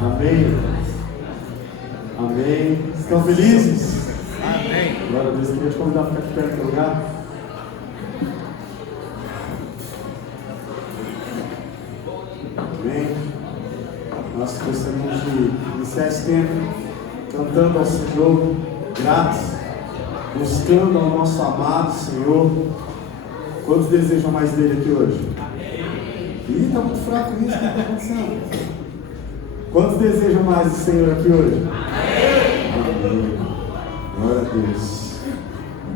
Amém. Amém. Estão felizes? Amém. Glória a Deus. Eu queria te convidar a ficar aqui perto do lugar. Amém. Nós gostaríamos de iniciar esse tempo cantando ao Senhor, gratos, buscando ao nosso amado Senhor. Quantos desejam mais dele aqui hoje? Ih, está muito fraco isso, o que está acontecendo? Quantos desejam mais do Senhor aqui hoje? Amém. Glória a Deus.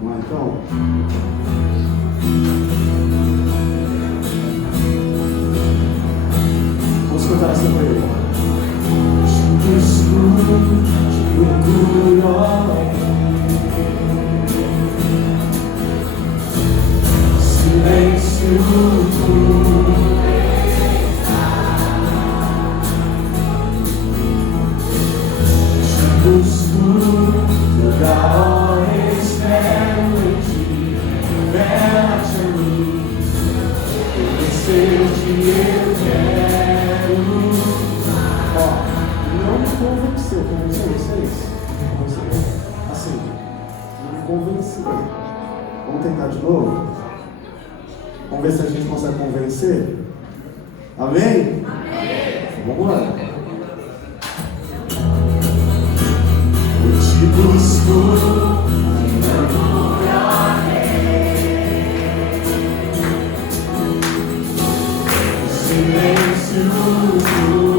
Vamos lá então. Vamos cantar essa pra ele. Te escuto, te procuro. Silêncio tu. Lugar espero em ti, revela-te a mim, conhecer-te eu quero. Não me convenceu, convenceu vocês? Assim, não me convenceu. Vamos tentar de novo? Vamos ver se a gente consegue convencer? Amém? Amém. Vamos lá. Te busco, silêncio tu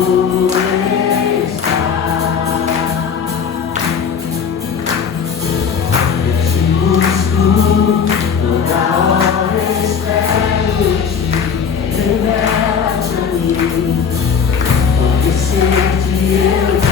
está. Te busco, toda hora espero te, revela-te a mim, conhecer-te eu quero.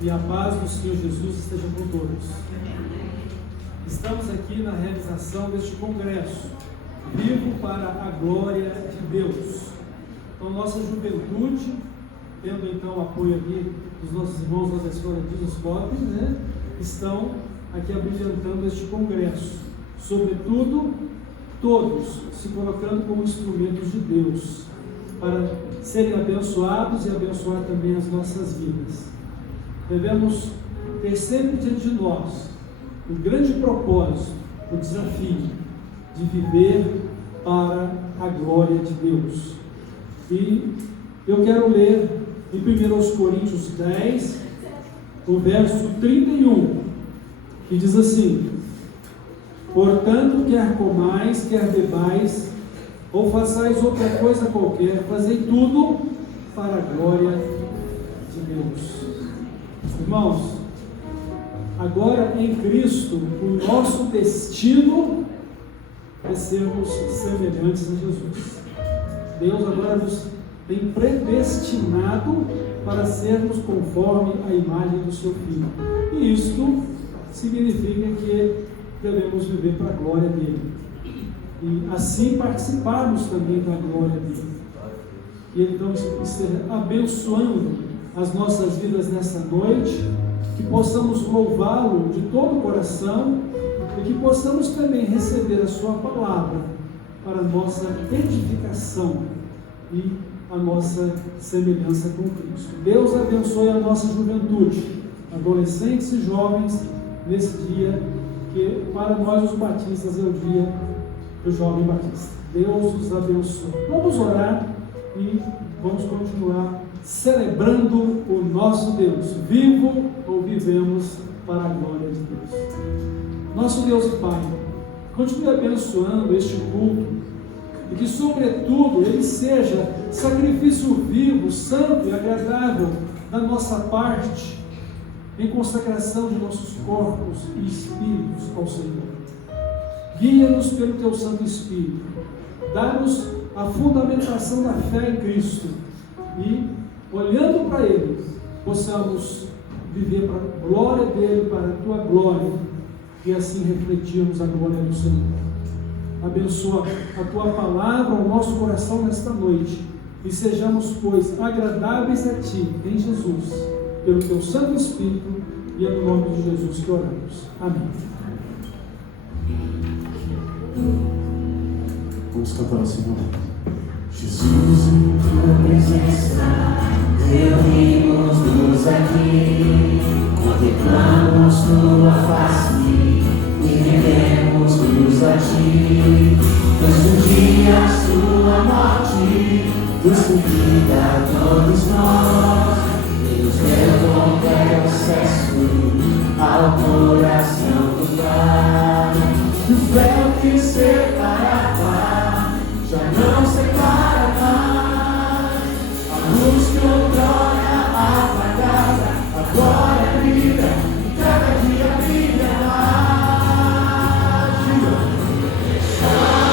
e a paz do Senhor Jesus esteja com todos. Estamos aqui na realização deste congresso, Vivo para a Glória de Deus. Então, nossa juventude, tendo então o apoio aqui dos nossos irmãos da Escola de Escope, estão aqui abrilhantando este congresso. Sobretudo, todos se colocando como instrumentos de Deus, para serem abençoados e abençoar também as nossas vidas. Devemos ter sempre diante de nós o grande propósito, o desafio de viver para a glória de Deus. E eu quero ler em 1 Coríntios 10, o verso 31, que diz assim: portanto, quer comais, quer bebais, ou façais outra coisa qualquer, fazei tudo para a glória de Deus. Irmãos, agora em Cristo, o nosso destino é sermos semelhantes a Jesus. Deus agora nos tem predestinado para sermos conforme a imagem do seu Filho. E isto significa que devemos viver para a glória dele. E assim participarmos também da glória dele. E ele então esteja abençoando as nossas vidas nessa noite, que possamos louvá-lo de todo o coração e que possamos também receber a sua palavra para a nossa edificação e a nossa semelhança com Cristo. Deus abençoe a nossa juventude, adolescentes e jovens, nesse dia que para nós os batistas é o dia do jovem batista. Deus os abençoe. Vamos orar e vamos continuar celebrando o nosso Deus, vivo ou vivemos para a glória de Deus. Nosso Deus e Pai, continue abençoando este culto e que, sobretudo, ele seja sacrifício vivo, santo e agradável da nossa parte, em consagração de nossos corpos e espíritos ao Senhor. Guia-nos pelo Teu Santo Espírito, dá-nos a fundamentação da fé em Cristo e, olhando para Ele, possamos viver para a glória dEle, para a Tua glória, e assim refletirmos a glória do Senhor. Abençoa a Tua palavra ao nosso coração nesta noite e sejamos, pois, agradáveis a Ti, em Jesus, pelo Teu Santo Espírito, e é no nome de Jesus que oramos. Amém. Vamos cantar assim, não? Jesus, em Tua presença, reunimos-nos aqui, contemplamos Tua face e rendemos-nos a Ti. Pois um dia a Sua morte nos convida a todos nós, e nos deu qualquer acesso ao coração do Pai. O véu que separava já não separa mais. A luz que outrora apagada agora brilha e cada dia brilha mais. Chora,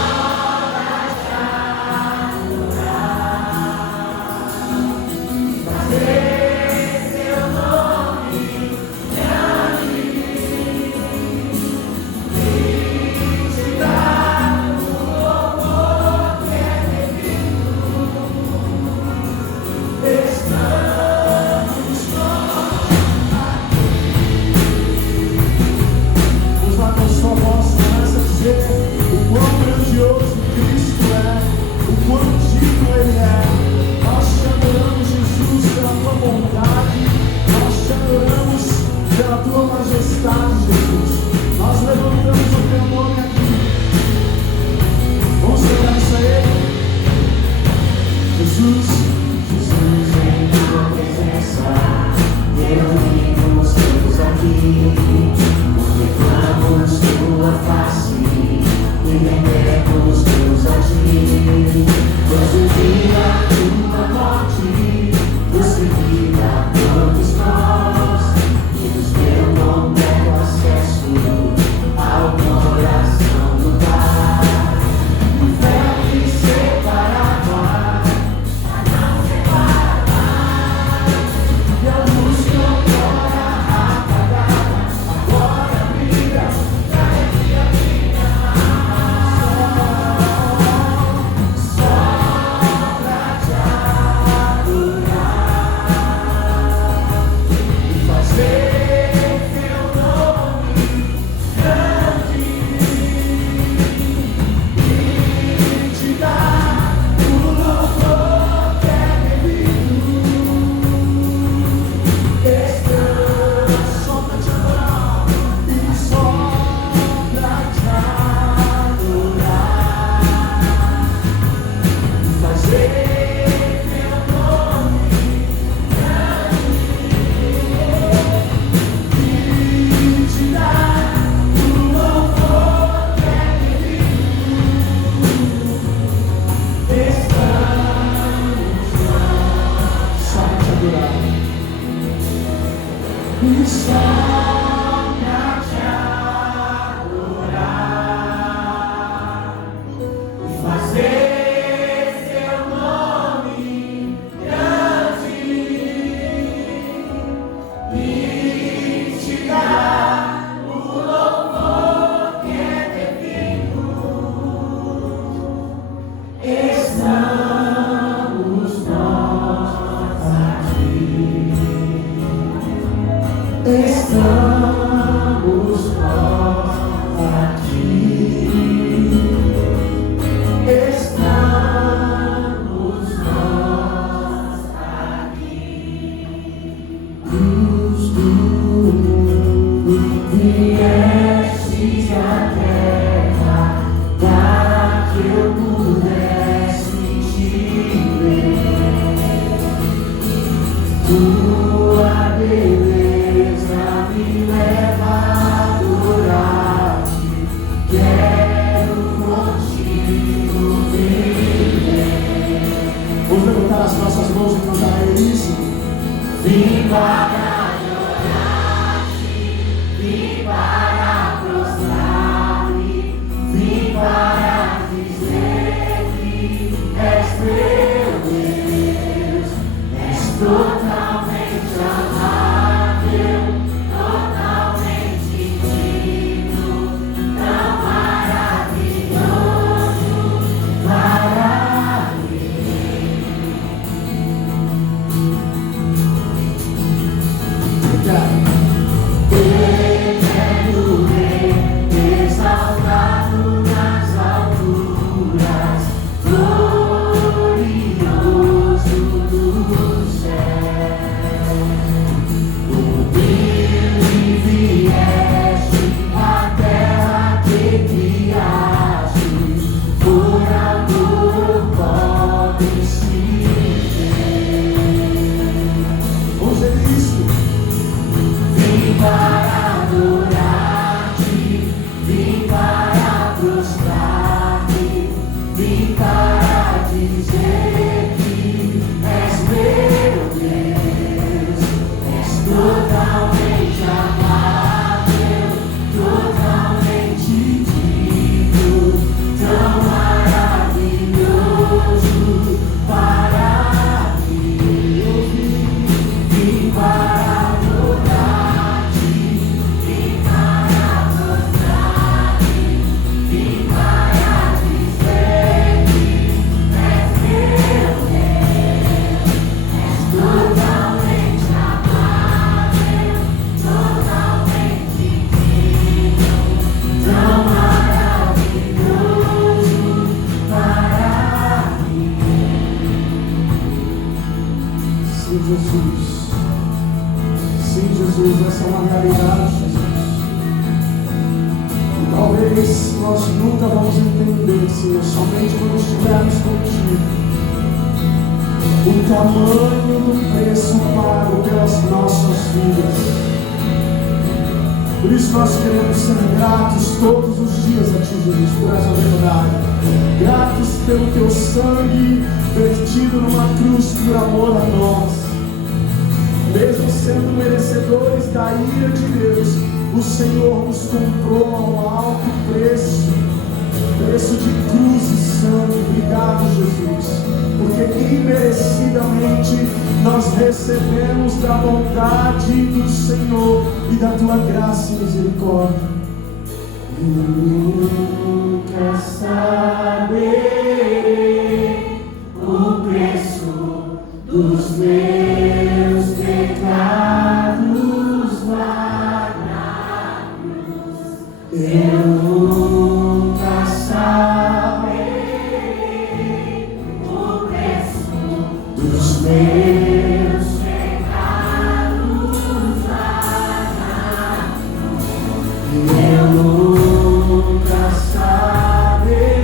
Eu nunca saberei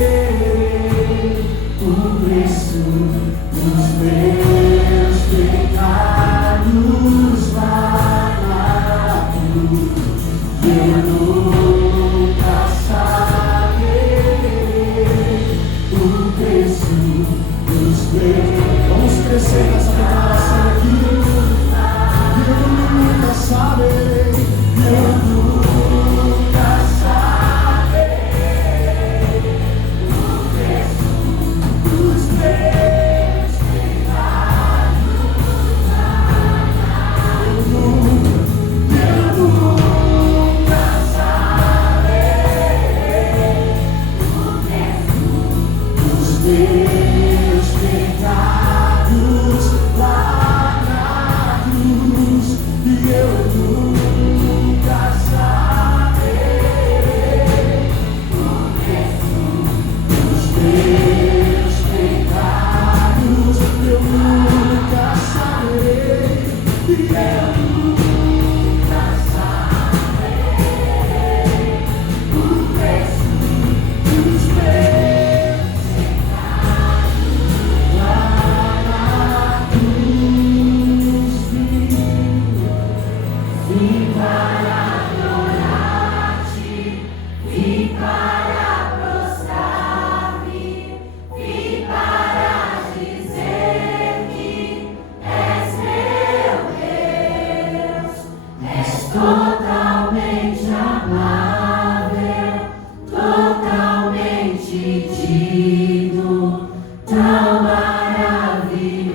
Totalmente amável, totalmente digno, tão maravilhoso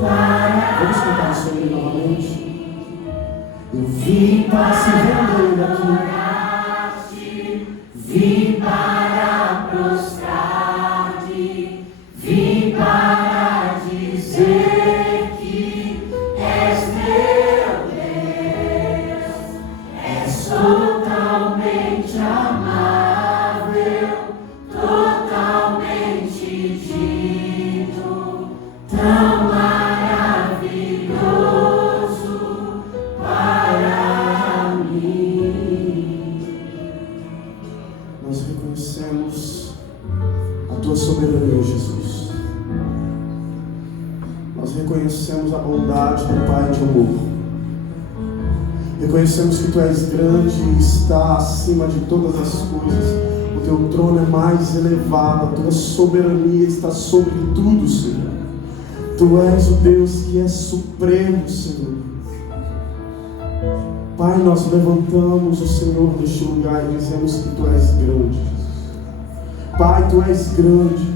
para... Vamos cantar isso aí novamente. Eu vim para se render aqui, vim para prostrar-te, vim para dizer que és meu Deus, és totalmente amável, totalmente digno, tão maravilhoso para mim. nós reconhecemos a tua soberania, Jesus. Nós reconhecemos a bondade do Pai de amor. Reconhecemos que tu és grande e está acima de todas as coisas. O teu trono é mais elevado, a tua soberania está sobre tudo, Senhor. Tu és o Deus que é supremo, Senhor. Pai, nós levantamos o Senhor neste lugar e dizemos que tu és grande, Jesus. Pai, tu és grande.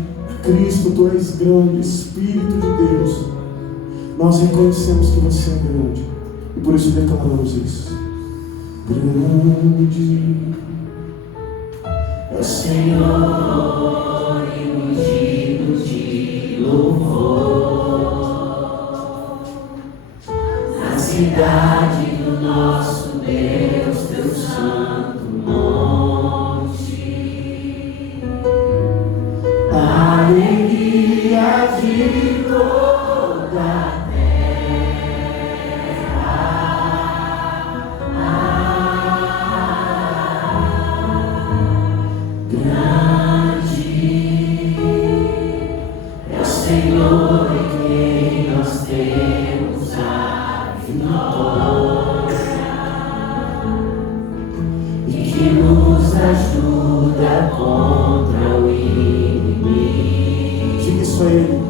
Cristo, tu és grande. Espírito de Deus, nós reconhecemos que você é grande e por isso declaramos isso. Grande é o Senhor e ungido de louvor, na cidade do nosso Deus, teu santo monte, a alegria de toda a Senhor em quem nós temos a vitória e que nos ajuda contra o inimigo. Diga isso a Ele.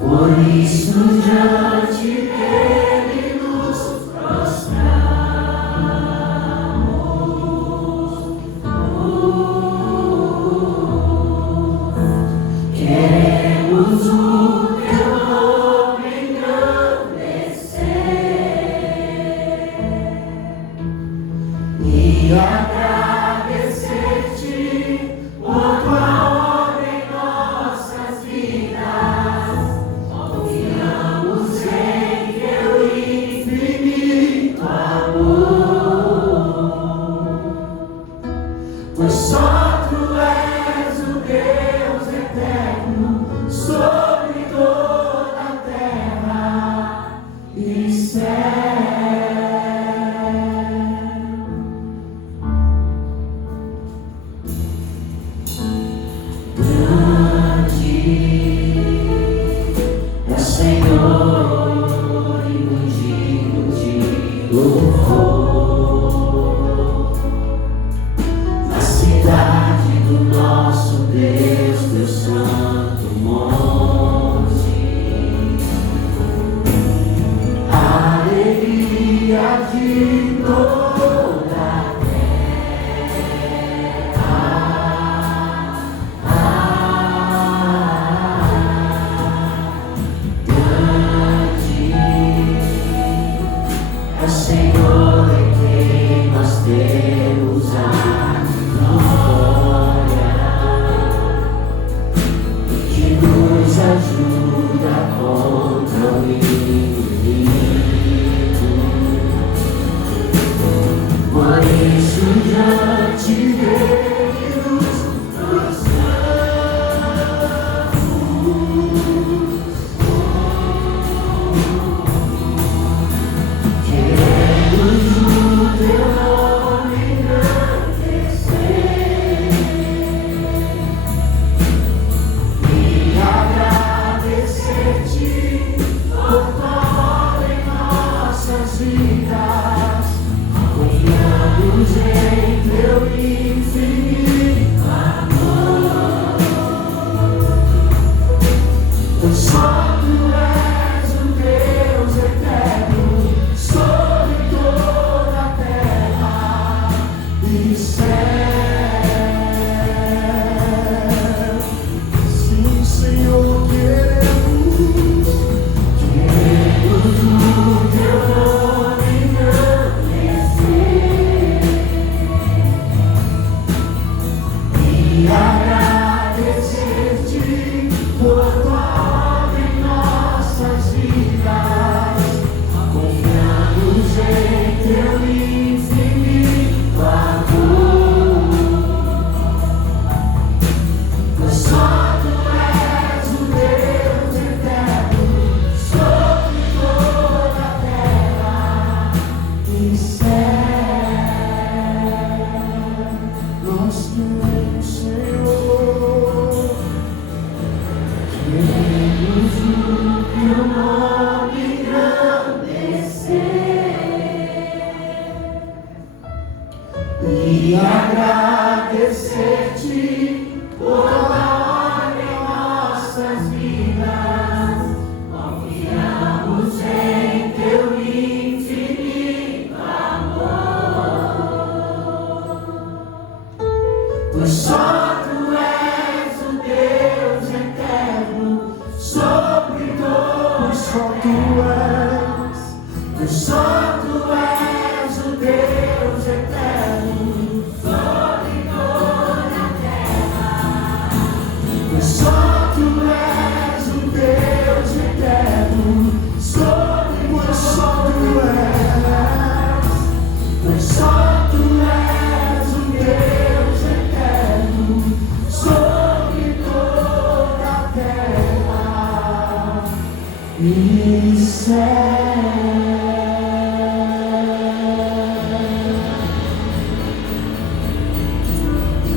Por isso diante dele nos prostramos. Queremos o teu nome engrandecer e agradecer-te por tua obra em nossas vidas. Confiamos em teu infinito amor, pois só tu és o Deus eterno sobre toda a terra e céu. Grande é o Senhor e ungido de louvor, na cidade do nosso Deus, teu santo monte, a alegria de toda a é o Senhor em quem nós temos a vitória e que nos ajuda contra o inimigo. Por isso diante dele nos prostramos. Teu nome engrandecer e agradecer-te por tua obra em nós.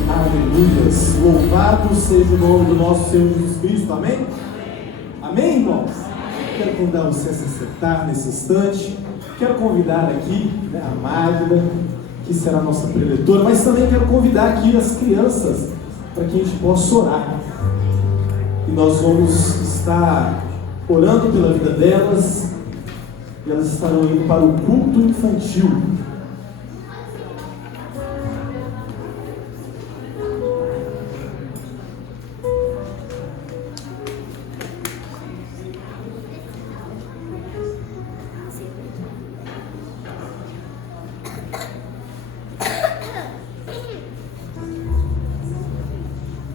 Aleluias, louvado seja o nome do nosso Senhor Jesus Cristo, amém? Amém, irmãos? Quero convidar você a se sentar nesse instante. Quero convidar aqui a Magda, que será a nossa preletora, mas também quero convidar aqui as crianças para que a gente possa orar. E nós vamos estar orando pela vida delas, e elas estarão indo para o culto infantil.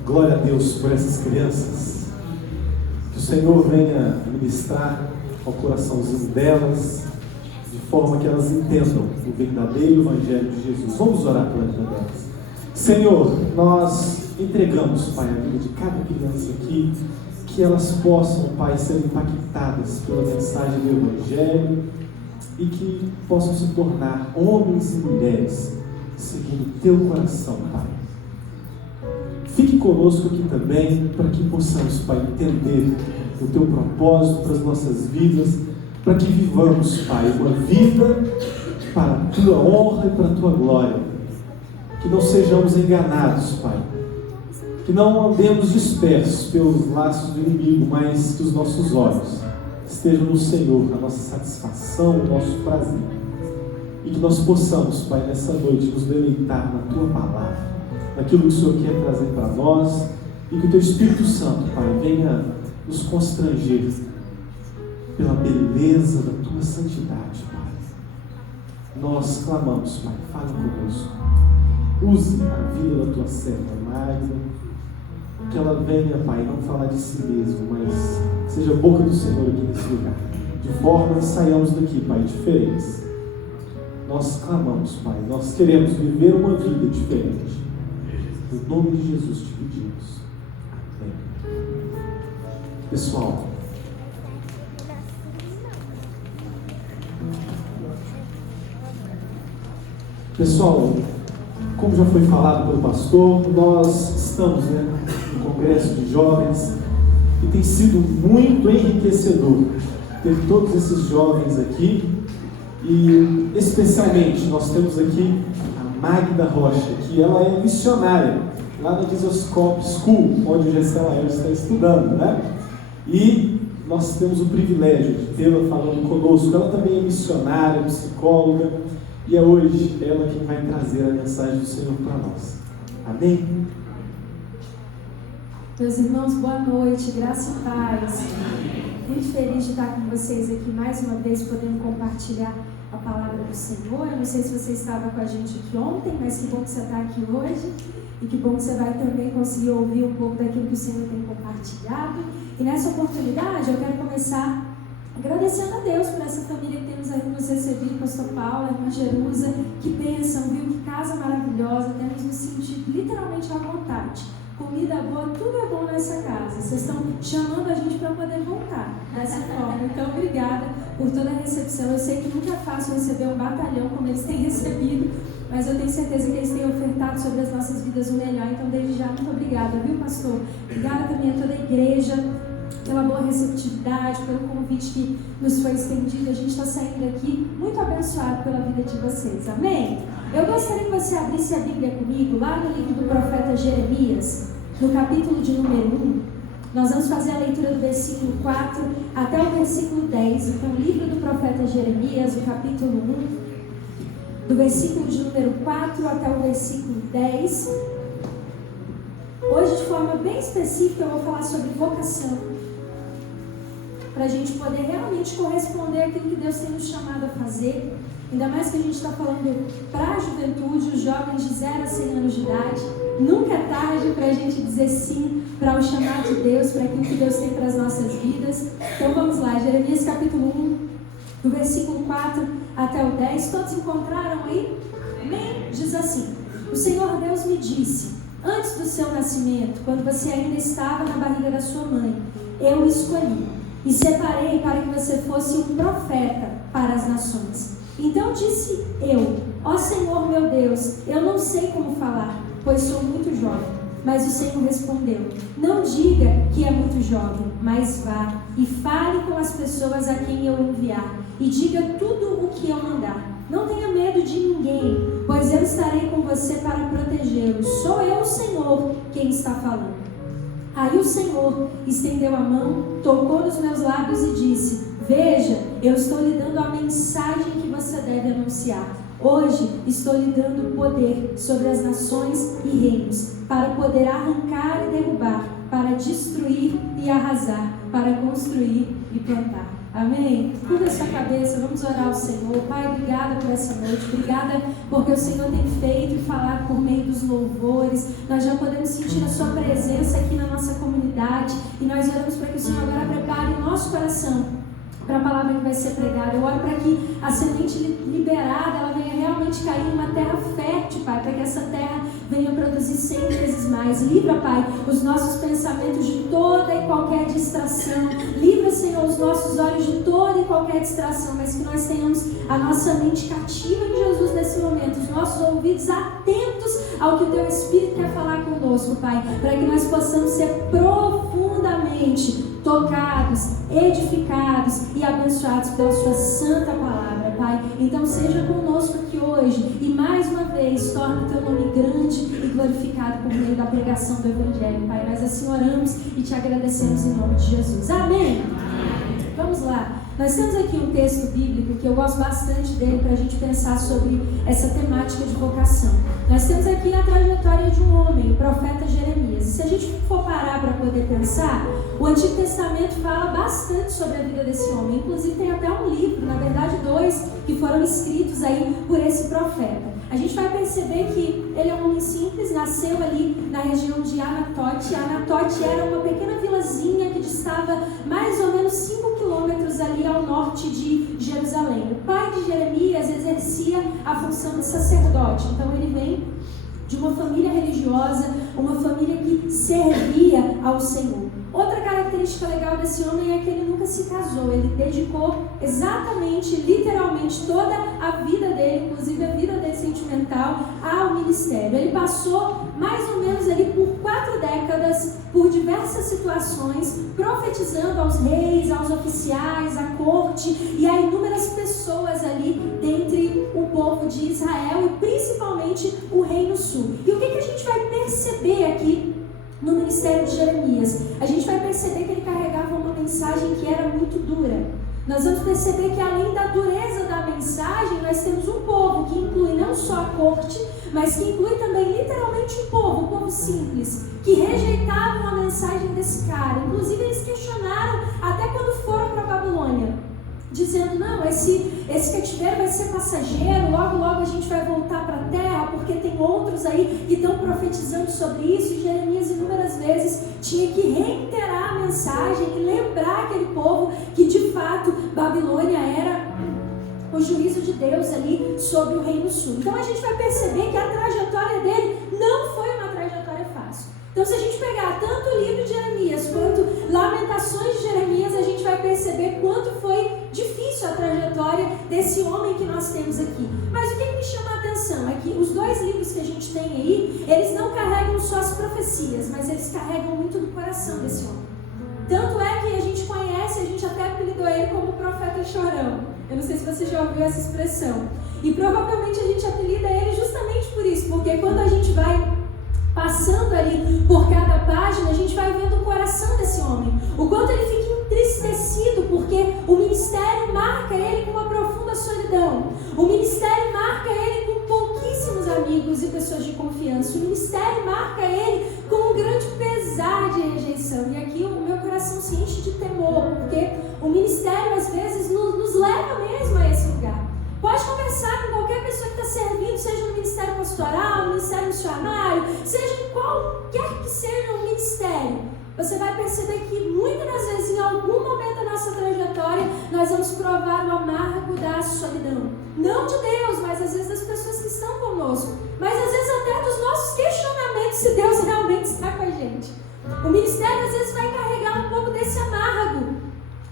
Glória a Deus por essas crianças. Que o Senhor venha ministrar ao coraçãozinho delas, de forma que elas entendam o verdadeiro Evangelho de Jesus. Vamos orar pela vida delas. Senhor, nós entregamos, Pai, a vida de cada criança aqui, que elas possam, Pai, ser impactadas pela mensagem do Evangelho e que possam se tornar homens e mulheres segundo o Teu coração, Pai. Fique conosco aqui também, para que possamos, Pai, entender o Teu propósito para as nossas vidas, para que vivamos, Pai, uma vida para a Tua honra e para a Tua glória. Que não sejamos enganados, Pai. Que não andemos dispersos pelos laços do inimigo, mas que os nossos olhos estejam no Senhor, na nossa satisfação, no nosso prazer. E que nós possamos, Pai, nessa noite nos deleitar na Tua palavra, naquilo que o Senhor quer trazer para nós, e que o Teu Espírito Santo, Pai, venha nos constranger pela beleza da Tua santidade, Pai. Nós clamamos, Pai, fala conosco. Use a vida da Tua serva Magda, que ela venha, Pai, não falar de si mesmo, mas seja a boca do Senhor aqui nesse lugar, de forma que saiamos daqui, Pai, diferentes. Nós clamamos, Pai, nós queremos viver uma vida diferente. Em nome de Jesus te pedimos. Amém. Pessoal, como já foi falado pelo pastor, nós estamos no Congresso de Jovens e tem sido muito enriquecedor ter todos esses jovens aqui, e especialmente nós temos aqui a Magda Rocha, que ela é missionária lá na Jesus Cop School, onde o Gessé Lael está estudando, né? E nós temos o privilégio de tê-la falando conosco. Ela também é missionária, psicóloga, e é hoje ela quem vai trazer a mensagem do Senhor para nós. Amém? Meus irmãos, boa noite, graça e paz. Muito feliz de estar com vocês aqui mais uma vez, podendo compartilhar a palavra do Senhor. Eu não sei se você estava com a gente aqui ontem, mas que bom que você está aqui hoje. E que bom que você vai também conseguir ouvir um pouco daquilo que o Senhor tem compartilhado. E nessa oportunidade eu quero começar agradecendo a Deus por essa família que temos aí nos recebido, pastor Paulo, a irmã Jerusa, que bênção, viu? Que casa maravilhosa, temos nos sentido literalmente à vontade. Comida boa, tudo é bom nessa casa. Vocês estão chamando a gente para poder voltar dessa forma. Então, obrigada por toda a recepção. Eu sei que nunca é fácil receber um batalhão como eles têm recebido, mas eu tenho certeza que eles têm ofertado sobre as nossas vidas o melhor. Então, desde já, muito obrigada, viu, pastor? Obrigada também a toda a igreja pela boa receptividade, pelo convite que nos foi estendido. A gente está saindo daqui muito abençoado pela vida de vocês. Amém? Eu gostaria que você abrisse a Bíblia comigo, lá no livro do profeta Jeremias, no capítulo de número 1. Nós vamos fazer a leitura do versículo 4 até o versículo 10. Então, livro do profeta Jeremias, o capítulo 1, do versículo de número 4 até o versículo 10. Hoje, de forma bem específica, eu vou falar sobre vocação, para a gente poder realmente corresponder àquilo que Deus tem nos chamado a fazer. Ainda mais que a gente está falando para a juventude, os jovens de 0 a 100 anos de idade. Nunca é tarde para a gente dizer sim para o chamado de Deus, para aquilo que Deus tem para as nossas vidas. Então vamos lá, Jeremias capítulo 1, do versículo 4 até o 10. Todos encontraram aí? Amém? Diz assim: o Senhor Deus me disse, antes do seu nascimento, quando você ainda estava na barriga da sua mãe, eu o escolhi e separei para que você fosse um profeta para as nações. Então disse eu, ó Senhor meu Deus, eu não sei como falar, pois sou muito jovem. Mas o Senhor respondeu, não diga que é muito jovem, mas vá e fale com as pessoas a quem eu enviar, e diga tudo o que eu mandar. Não tenha medo de ninguém, pois eu estarei com você para protegê-lo. Sou eu, o Senhor, quem está falando. Aí o Senhor estendeu a mão, tocou nos meus lábios e disse, veja, eu estou lhe dando a mensagem que você deve anunciar. Hoje estou lhe dando poder sobre as nações e reinos, para poder arrancar e derrubar, para destruir e arrasar, para construir e plantar. Amém? Curva a sua cabeça, vamos orar ao Senhor. Pai, obrigada por essa noite, obrigada porque o Senhor tem feito e falado por meio dos louvores. Nós já podemos sentir a sua presença aqui na nossa comunidade e nós oramos para que o Senhor agora prepare o nosso coração para a palavra que vai ser pregada. Eu oro para que a semente liberada, ela venha realmente cair em uma terra fértil, Pai, para que essa terra venha produzir 100 vezes mais. Livra, Pai, os nossos pensamentos de toda e qualquer distração. Livra, Senhor, os nossos olhos de toda e qualquer distração, mas que nós tenhamos a nossa mente cativa em Jesus nesse momento, os nossos ouvidos atentos ao que o Teu Espírito quer falar conosco, Pai, para que nós possamos ser profundamente tocados, edificados e abençoados pela Sua santa palavra, Pai. Então seja conosco aqui hoje e mais uma vez torne o Teu nome grande e glorificado por meio da pregação do Evangelho, Pai. Nós assim oramos e Te agradecemos em nome de Jesus. Amém? Vamos lá. Nós temos aqui um texto bíblico que eu gosto bastante dele para a gente pensar sobre essa temática de vocação. Nós temos aqui a trajetória de um homem, o profeta Jeremias. E se a gente for parar para poder pensar, o Antigo Testamento fala bastante sobre a vida desse homem. Inclusive tem até um livro, na verdade 2, que foram escritos aí por esse profeta. A gente vai perceber que ele é um homem simples, nasceu ali na região de Anatote. Anatote era uma pequena vilazinha que distava mais ou menos 5 quilômetros ali ao norte de Jerusalém. O pai de Jeremias exercia a função de sacerdote, então ele vem de uma família religiosa, uma família que servia ao Senhor. Outra característica legal desse homem é que ele nunca se casou, ele dedicou exatamente, literalmente, toda a vida dele, inclusive a vida dele sentimental, ao ministério. Ele passou mais ou menos ali por 4 décadas, por diversas situações, profetizando aos reis, aos oficiais, à corte e a inúmeras pessoas ali dentre o povo de Israel e principalmente Sul. E o que a gente vai perceber aqui no ministério de Jeremias? A gente vai perceber que ele carregava uma mensagem que era muito dura. Nós vamos perceber que além da dureza da mensagem, nós temos um povo que inclui não só a corte, mas que inclui também literalmente um povo simples, que rejeitavam a mensagem desse cara. Inclusive eles questionaram até quando foram para a Babilônia, dizendo, não, esse cativeiro vai ser passageiro, logo a gente vai voltar para a terra, porque tem outros aí que estão profetizando sobre isso. E Jeremias inúmeras vezes tinha que reiterar a mensagem e lembrar aquele povo que de fato Babilônia era o juízo de Deus ali sobre o Reino Sul. Então a gente vai perceber que a trajetória dele não foi uma trajetória fácil. Então se a gente pegar tanto o livro de Jeremias quanto Lamentações de Jeremias, a gente vai perceber quanto foi difícil a trajetória desse homem que nós temos aqui. Mas o que me chama a atenção é que os dois livros que a gente tem aí, eles não carregam só as profecias, mas eles carregam muito do coração desse homem. Tanto é que a gente conhece, a gente até apelidou ele como profeta chorão. Eu não sei se você já ouviu essa expressão. E provavelmente a gente apelida ele justamente por isso, porque quando a gente vai passando ali por cada página, a gente vai vendo o coração desse homem. O quanto ele fica entristecido, porque o ministério marca ele com uma profunda solidão. O ministério marca ele com pouquíssimos amigos e pessoas de confiança. O ministério marca ele com um grande pesar de rejeição. E aqui o meu coração se enche de temor, porque o ministério às vezes nos leva mesmo a esse lugar. Pode conversar com qualquer pessoa que está servindo, seja no ministério pastoral, no ministério missionário, seja em qualquer que seja o ministério. Você vai perceber que muitas das vezes, em algum momento da nossa trajetória, nós vamos provar o amargo da solidão. Não de Deus, mas às vezes das pessoas que estão conosco. Mas às vezes até dos nossos questionamentos, se Deus realmente está com a gente. O ministério às vezes vai carregar um pouco desse amargo.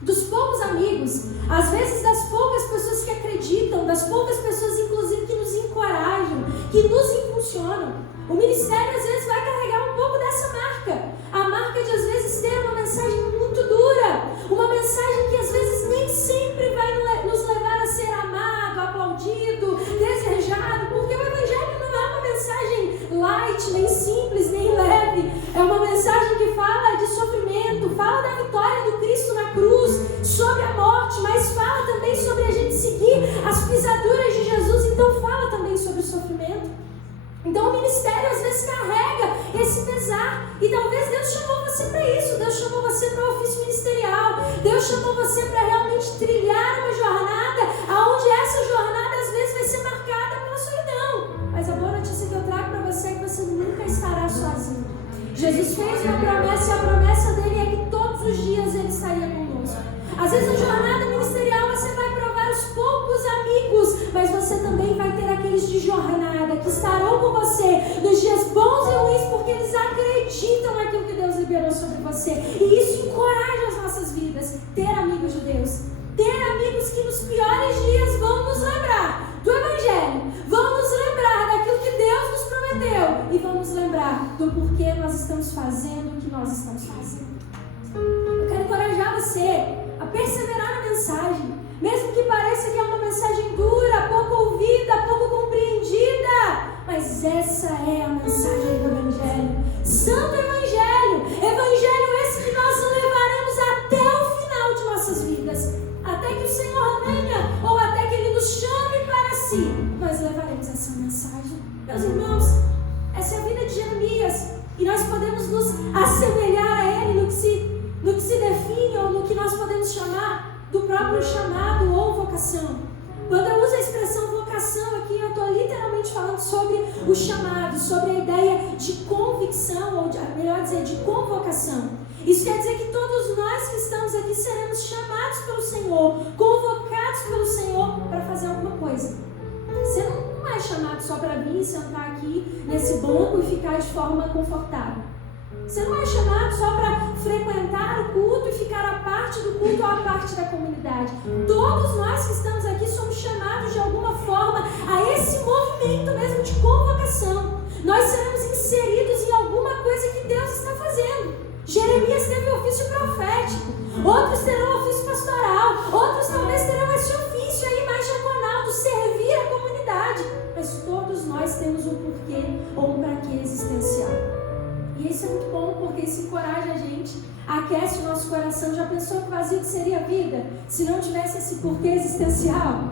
Dos poucos amigos, às vezes das poucas pessoas que acreditam, das poucas pessoas inclusive que nos encorajam, que nos impulsionam. O ministério às vezes vai carregar um pouco dessa marca, a marca de às vezes ter uma mensagem muito dura, uma mensagem que às vezes nem sempre vai nos levar a ser amado, aplaudido, desejado, porque o evangelho não é uma mensagem light, nem simples, nem leve. É uma mensagem que fala de sofrimento, fala da vitória do Cristo na cruz, sobre a morte, mas fala também sobre a gente seguir as pisaduras de Jesus, então fala também sobre o sofrimento. Então o ministério às vezes carrega esse pesar, e talvez Deus chamou você para isso, Deus chamou você para o ofício ministerial, Deus chamou você para realmente trilhar uma jornada, onde essa jornada às vezes vai ser marcada pela solidão. Mas a boa notícia que eu trago para você é que você nunca estará sozinho. Jesus fez uma promessa, e a promessa dele é que todos os dias ele estaria conosco. Às vezes na jornada ministerial você vai provar os poucos amigos, mas você também vai ter aqueles de jornada que estarão com você nos dias bons e ruins, porque eles acreditam naquilo que Deus liberou sobre você. E isso encoraja as nossas vidas, ter amigos de Deus, ter amigos que nos piores dias vão nos lembrar do Evangelho, vão nos lembrar daquilo que Deus nos prometeu e vão nos lembrar do porquê nós estamos fazendo o que nós estamos fazendo. Eu quero encorajar você a perseverar na mensagem, mesmo que pareça que é uma mensagem dura, pouco ouvida, pouco compreendida, mas essa é a mensagem do Evangelho, Santo Evangelho, Evangelho esse que nós levaremos até o final de nossas vidas, até que o Senhor venha, ou até que Ele nos chame para si, nós levaremos essa mensagem. Meus irmãos, essa é a vida de Jeremias, e nós podemos nos assemelhar a ele no que se define, ou no que nós podemos chamar do próprio chamado ou vocação. Quando eu uso a expressão vocação aqui, eu estou literalmente falando sobre o chamado, sobre a ideia de convicção, ou melhor dizer, de convocação. Isso quer dizer que todos nós que estamos aqui seremos chamados pelo Senhor, convocados pelo Senhor para fazer alguma coisa. Você não é chamado só para vir sentar aqui nesse banco e ficar de forma confortável. Você não é chamado só para frequentar o culto e ficar à parte do culto ou à parte da comunidade. Todos nós que estamos aqui somos chamados de alguma forma a esse movimento mesmo de convocação. Nós seremos inseridos em alguma coisa que Deus está fazendo. Jeremias teve o ofício profético, outros terão o ofício pastoral, outros talvez terão esse ofício aí mais diaconal, do servir a comunidade. Mas todos nós temos um porquê ou porque isso encoraja a gente, aquece o nosso coração. Já pensou que vazio que seria a vida se não tivesse esse porquê existencial?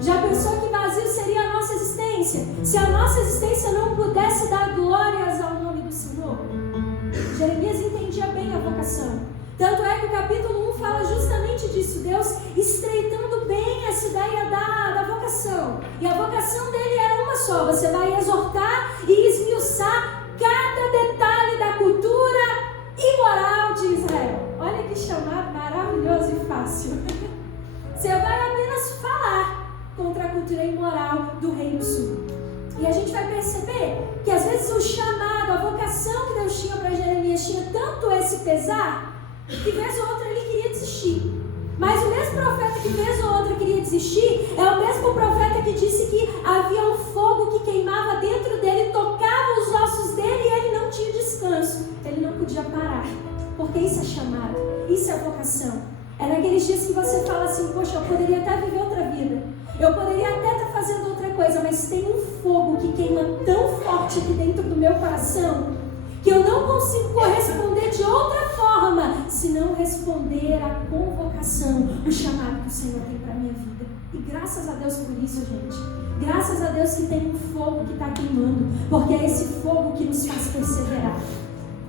Já pensou que vazio seria a nossa existência se a nossa existência não pudesse dar glórias ao nome do Senhor? Jeremias entendia bem a vocação. Tanto é que o capítulo 1 fala justamente disso, Deus estreitando bem essa ideia da vocação. E a vocação dele era uma só: você vai exortar e esmiuçar cada detalhe da cultura imoral de Israel. Olha que chamado maravilhoso e fácil. Você vai apenas falar contra a cultura imoral do Reino Sul. E a gente vai perceber que às vezes o chamado, a vocação que Deus tinha para Jeremias tinha tanto esse pesar, que vez ou outra ele queria desistir. Mas o mesmo profeta que vez ou outra queria desistir é o mesmo profeta que disse que havia um fogo que queimava dentro dele, tocava os ossos dele e ele não tinha descanso. Ele não podia parar, porque isso é chamado, isso é vocação. É naqueles dias que você fala assim: poxa, eu poderia até viver outra vida, eu poderia até estar fazendo outra coisa, mas tem um fogo que queima tão forte aqui dentro do meu coração que eu não consigo corresponder de outra forma se não responder à convocação, o chamado que o Senhor tem para a minha vida. E graças a Deus por isso, gente. Graças a Deus que tem um fogo que está queimando, porque é esse fogo que nos faz perseverar.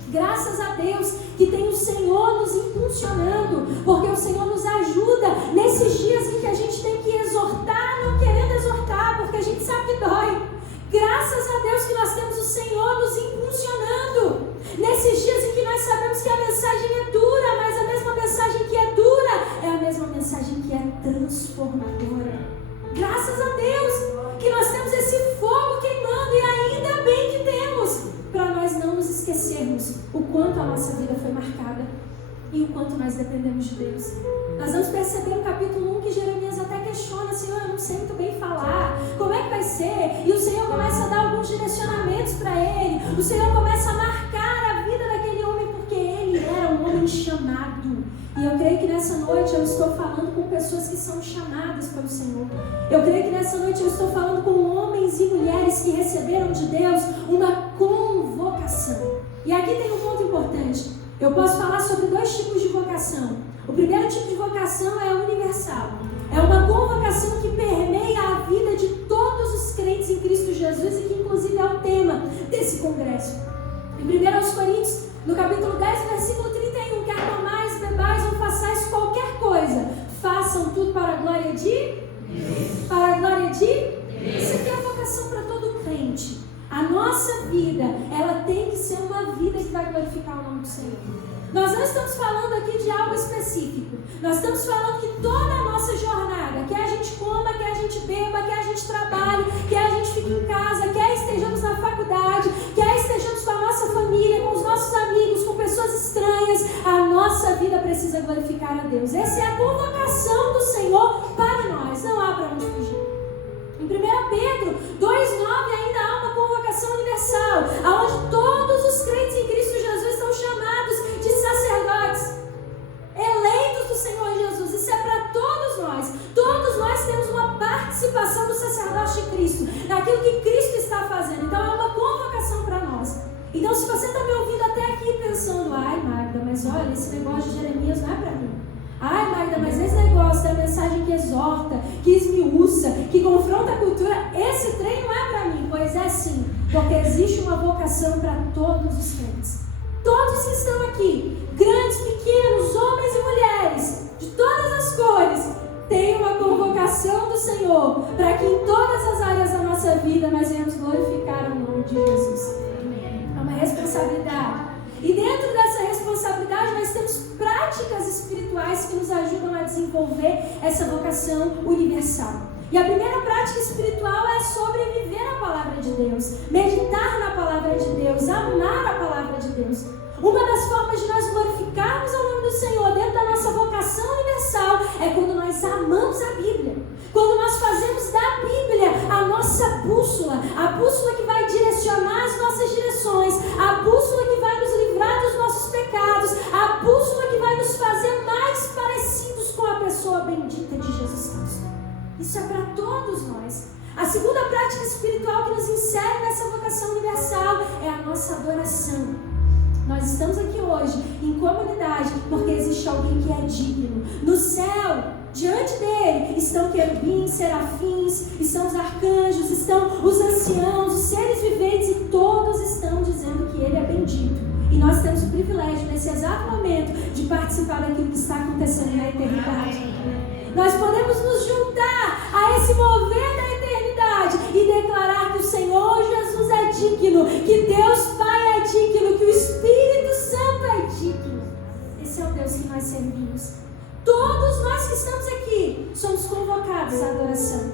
Graças a Deus que tem o Senhor nos impulsionando, porque o Senhor nos ajuda nesses dias em que a gente tem que exortar, não querendo exortar, porque a gente sabe que dói. Graças a Deus que nós temos o Senhor nos impulsionando nesses dias em que nós sabemos que a mensagem é dura, mas a mesma mensagem que é dura é a mesma mensagem que é transformadora. Graças a Deus que nós temos esse fogo queimando, e ainda bem que temos, para nós não nos esquecermos o quanto a nossa vida foi marcada e o quanto nós dependemos de Deus. Nós vamos perceber no capítulo 1 que Jeremias até questiona: Senhor, eu não sei muito bem falar, como é que vai ser? E o Senhor começa a dar alguns direcionamentos para ele. O Senhor começa a marcar a vida daquele homem, porque ele era um homem chamado. E eu creio que nessa noite eu estou falando com pessoas que são chamadas pelo Senhor. Eu creio que nessa noite eu estou falando com homens e mulheres que receberam de Deus uma convocação. E aqui tem um ponto importante. Eu posso falar sobre 2 tipos de vocação. O primeiro tipo de vocação é a universal. É uma convocação que permeia a vida de todos os crentes em Cristo Jesus e que inclusive é o tema desse congresso. Em 1 Coríntios, no capítulo 10, versículo 31, quer comais, bebais ou façais qualquer coisa, façam tudo para a glória de Deus. Para a glória de Deus. Isso aqui é a vocação para todo crente. A nossa vida, ela tem que ser uma vida que vai glorificar o nome do Senhor. Nós não estamos falando aqui de algo específico. Nós estamos falando que toda a nossa jornada, quer a gente coma, quer a gente beba, quer a gente trabalhe, quer a gente fique em casa, quer estejamos na faculdade, quer estejamos com a nossa família, com os nossos amigos, com pessoas estranhas, a nossa vida precisa glorificar a Deus. Essa é a convocação do Senhor para nós. Não há para onde fugir. Em 1 Pedro 2,9 ainda há uma convocação universal, onde todos os crentes em Cristo Jesus são chamados de sacerdotes, eleitos do Senhor Jesus. Isso é para todos nós. Todos nós temos uma participação do sacerdote de Cristo, naquilo que Cristo está fazendo. Então é uma convocação para nós. Então, se você está me ouvindo até aqui pensando: ai, Magda, mas olha, esse negócio de Jeremias não é para mim. Ai, Magda, mas esse negócio é a mensagem que exorta, que esmiuça, que confronta a cultura, esse trem não é para mim. Pois é sim, porque existe uma vocação para todos os crentes. Todos que estão aqui, grandes, pequenos, homens e mulheres, de todas as cores, têm uma convocação do Senhor para que em todas as áreas da nossa vida nós venhamos glorificar o nome de Jesus. É uma responsabilidade. E dentro dessa responsabilidade nós temos práticas espirituais que nos ajudam a desenvolver essa vocação universal. E a primeira prática espiritual é sobreviver à palavra de Deus, meditar na palavra de Deus, amar a palavra de Deus. Uma das formas de nós glorificarmos o nome do Senhor dentro da nossa vocação universal é quando nós amamos a Bíblia. Quando nós fazemos da Bíblia a nossa bússola, a bússola que vai direcionar as nossas direções, a bússola que vai nos livrar dos nossos pecados, a bússola que vai nos fazer mais parecidos com a pessoa bendita de Jesus Cristo. Isso é para todos nós. A segunda prática espiritual que nos insere nessa vocação universal é a nossa adoração. Nós estamos aqui hoje em comunidade porque existe alguém que é digno. No céu, diante dele, estão querubins, serafins, estão os arcanjos, estão os anciãos, os seres viventes, e todos estão dizendo que ele é bendito. E nós temos o privilégio, nesse exato momento, de participar daquilo que está acontecendo na eternidade. Nós podemos nos juntar a esse mover da eternidade e declarar que o Senhor Jesus é digno, que Deus Pai é digno, que o Espírito Santo é digno. Esse é o Deus que nós servimos. Todos nós que estamos aqui somos convocados à adoração.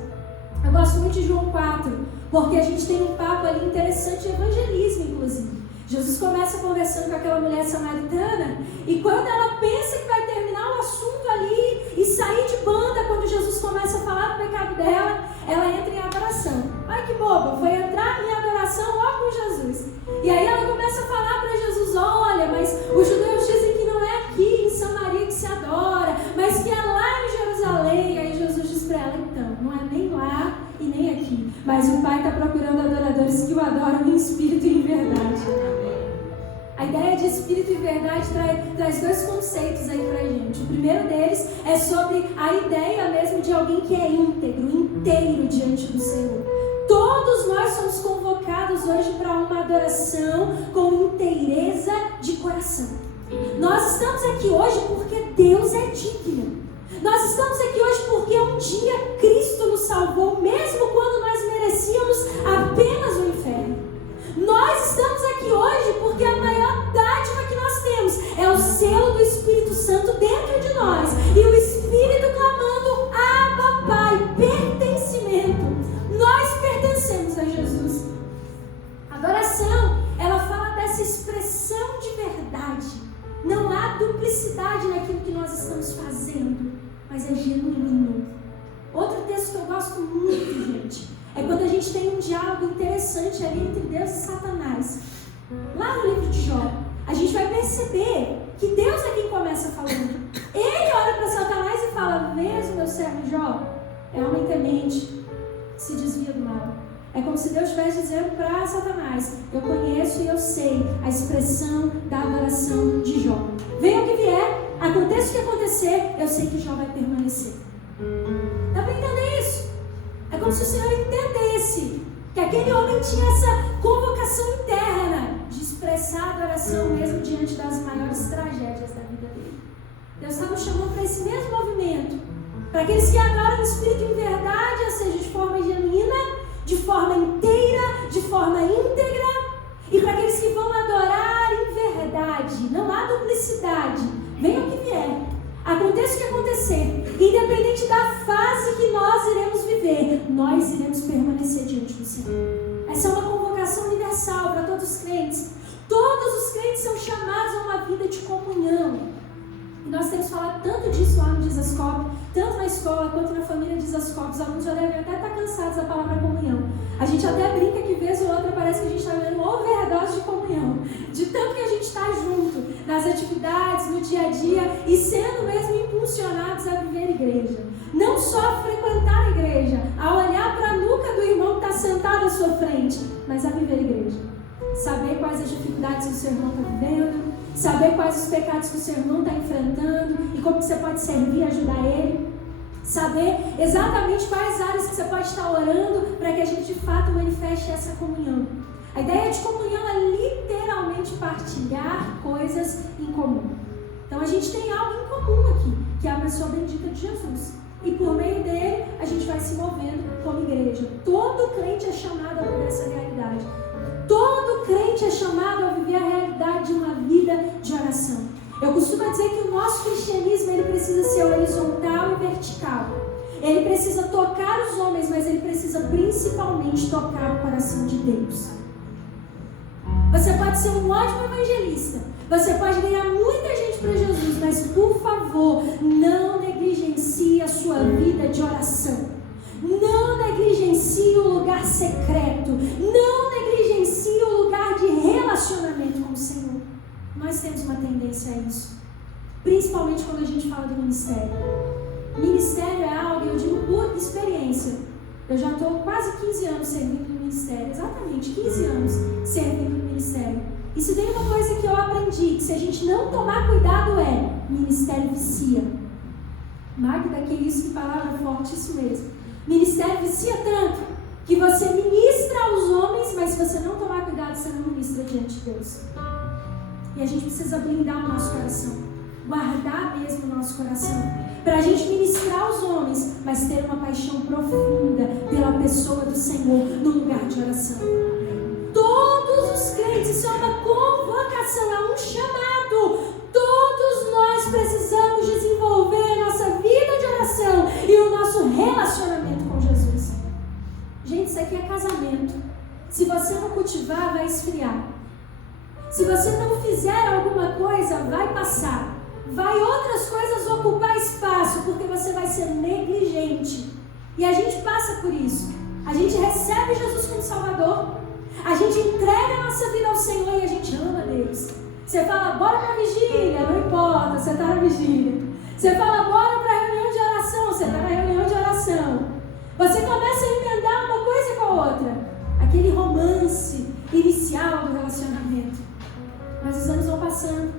Eu gosto muito de João 4, porque a gente tem um papo ali interessante de evangelismo, inclusive. Jesus começa conversando com aquela mulher samaritana, e quando ela pensa que vai terminar o assunto ali e sair de banda, quando Jesus começa a falar do pecado dela, ela entra em adoração. Ai que boba, foi entrar em adoração logo com Jesus. E aí ela começa a falar para Jesus: olha, mas os judeus dizem que não é aqui em Samaria que se adora, mas que é lá em Jerusalém. E aí Jesus diz para ela: então, não é nem lá e nem aqui, mas o Pai está procurando adoradores que o adoram em espírito e em verdade. A ideia de espírito e verdade traz dois conceitos aí pra gente. O primeiro deles é sobre a ideia mesmo de alguém que é íntegro, inteiro diante do Senhor. Todos nós somos convocados hoje para uma adoração com inteireza de coração. Nós estamos aqui hoje porque Deus é digno. Nós estamos aqui hoje porque um dia Cristo nos salvou, mesmo quando nós merecíamos apenas o inferno. Nós estamos aqui hoje porque a maior dádiva que nós temos é o selo do Espírito Santo dentro de nós, e o Espírito clamando: Abba, Pai, pertencimento. Nós pertencemos a Jesus. A adoração, ela fala dessa expressão de verdade. Não há duplicidade naquilo que nós estamos fazendo, mas é genuíno. Outro texto que eu gosto muito, gente, é quando a gente tem um diálogo interessante ali entre Deus e Satanás. Lá no livro de Jó, a gente vai perceber que Deus é quem começa falando. Ele olha para Satanás e fala: vês o meu servo Jó? É homem temente, se desvia do mal. É como se Deus estivesse dizendo para Satanás: eu conheço e eu sei a expressão da adoração de Jó. Venha o que vier, aconteça o que acontecer, eu sei que Jó vai permanecer. Dá para entender isso? É como se o Senhor entendesse que aquele homem tinha essa convocação interna de expressar a adoração mesmo diante das maiores tragédias da vida dele. Deus está nos chamando para esse mesmo movimento, para aqueles que adoram em espírito e em verdade, ou seja, de forma genuína, de forma inteira, de forma íntegra, e para aqueles que vão adorar em verdade. Não há duplicidade. Venha o que vier, aconteça o que acontecer, independente da fase que nós iremos viver, nós iremos permanecer diante do Senhor. Essa é uma convocação universal para todos os crentes. Todos os crentes são chamados a uma vida de comunhão. E nós temos falado tanto disso lá no Dizascope, tanto na escola quanto na família Dizascope. Os alunos já devem até estar cansados da palavra comunhão. A gente até brinca que vez ou outra parece que a gente está vendo uma overdose de comunhão, de tanto que a gente está junto nas atividades, no dia a dia, e sendo mesmo impulsionados a viver igreja. Não só frequentar a igreja, a olhar para a nuca do irmão que está sentado à sua frente, mas a viver a igreja. Saber quais as dificuldades que o seu irmão está vivendo, saber quais os pecados que o seu irmão está enfrentando e como você pode servir e ajudar ele. Saber exatamente quais áreas que você pode estar orando para que a gente de fato manifeste essa comunhão. A ideia de comunhão é literalmente partilhar coisas em comum. Então a gente tem algo em comum aqui, que é a pessoa bendita de Jesus. E por meio dele a gente vai se movendo como igreja. Todo crente é chamado a viver essa realidade. Todo crente é chamado a viver a realidade de uma vida de oração. Eu costumo dizer que o nosso cristianismo ele precisa ser horizontal e vertical. Ele precisa tocar os homens, mas ele precisa principalmente tocar o coração de Deus. Você pode ser um ótimo evangelista, você pode ganhar muita gente para Jesus, mas por favor, não negligencie a sua vida de oração. Não negligencie o lugar secreto. Não negligencie o lugar de relacionamento com o Senhor. Nós temos uma tendência a isso, principalmente quando a gente fala do ministério. Ministério é algo, eu digo por experiência. Eu já estou quase 15 anos servindo no ministério, exatamente 15 anos servindo no ministério. E se tem uma coisa que eu aprendi, que se a gente não tomar cuidado ministério vicia. Magda, que isso, que palavra forte, isso mesmo. Ministério vicia tanto que você ministra aos homens, mas se você não tomar cuidado, você não ministra diante de Deus. E a gente precisa blindar o nosso coração, guardar mesmo o nosso coração, para a gente ministrar aos homens, mas ter uma paixão profunda pela pessoa do Senhor no lugar de oração. Todos os crentes, isso é uma convocação, é um chamado. Todos nós precisamos desenvolver a nossa vida de oração e o nosso relacionamento com Jesus. Gente, isso aqui é casamento. Se você não cultivar, vai esfriar. Se você não fizer alguma coisa, vai passar. Vai outras coisas ocupar espaço, porque você vai ser negligente. E a gente passa por isso. A gente recebe Jesus como Salvador. A gente entrega a nossa vida ao Senhor e a gente ama Deus. Você fala, bora para a vigília, não importa, você está na vigília. Você fala, bora para a reunião de oração, você está na reunião de oração. Você começa a emendar uma coisa com a outra. Aquele romance inicial do relacionamento. Mas os anos vão passando.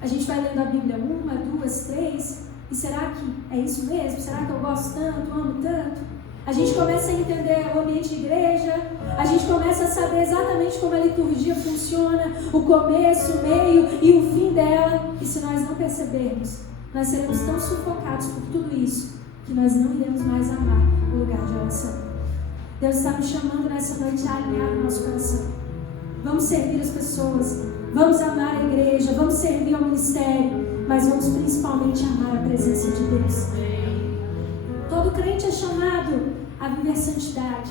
A gente vai lendo a Bíblia 1, 2, 3. E será que é isso mesmo? Será que eu gosto tanto, amo tanto? A gente começa a entender o ambiente de igreja, a gente começa a saber exatamente como a liturgia funciona, o começo, o meio e o fim dela. E se nós não percebermos, nós seremos tão sufocados por tudo isso, que nós não iremos mais amar o lugar de oração. Deus está nos chamando nessa noite a alinhar o nosso coração. Vamos servir as pessoas, vamos amar a igreja, vamos servir ao ministério, mas vamos principalmente amar a presença de Deus. Todo crente é chamado a viver santidade.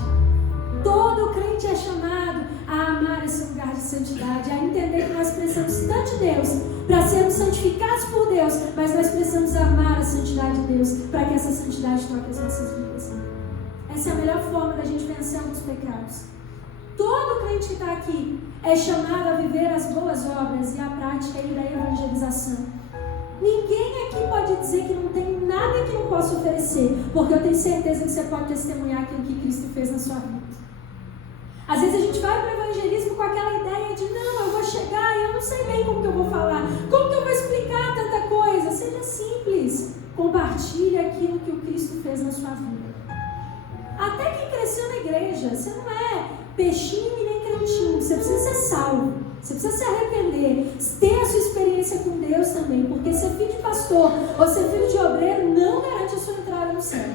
Todo crente é chamado a amar esse lugar de santidade, a entender que nós precisamos tanto de Deus para sermos santificados por Deus, mas nós precisamos amar a santidade de Deus para que essa santidade toque as nossas vidas. Essa é a melhor forma da gente vencer os pecados. Todo crente que está aqui é chamado a viver as boas obras e a prática da evangelização. Ninguém aqui pode dizer que não tem nada que não possa oferecer, porque eu tenho certeza que você pode testemunhar aquilo que Cristo fez na sua vida. Às vezes a gente vai para o evangelismo com aquela ideia de não, eu vou chegar e eu não sei bem como que eu vou falar, como que eu vou explicar tanta coisa. Seja simples, compartilhe aquilo que o Cristo fez na sua vida. Até quem cresceu na igreja, você não é peixinho e nem crentinho, você precisa ser salvo. Você precisa se arrepender, ter a sua experiência com Deus também, porque ser filho de pastor ou ser filho de obreiro não garante a sua entrada no céu.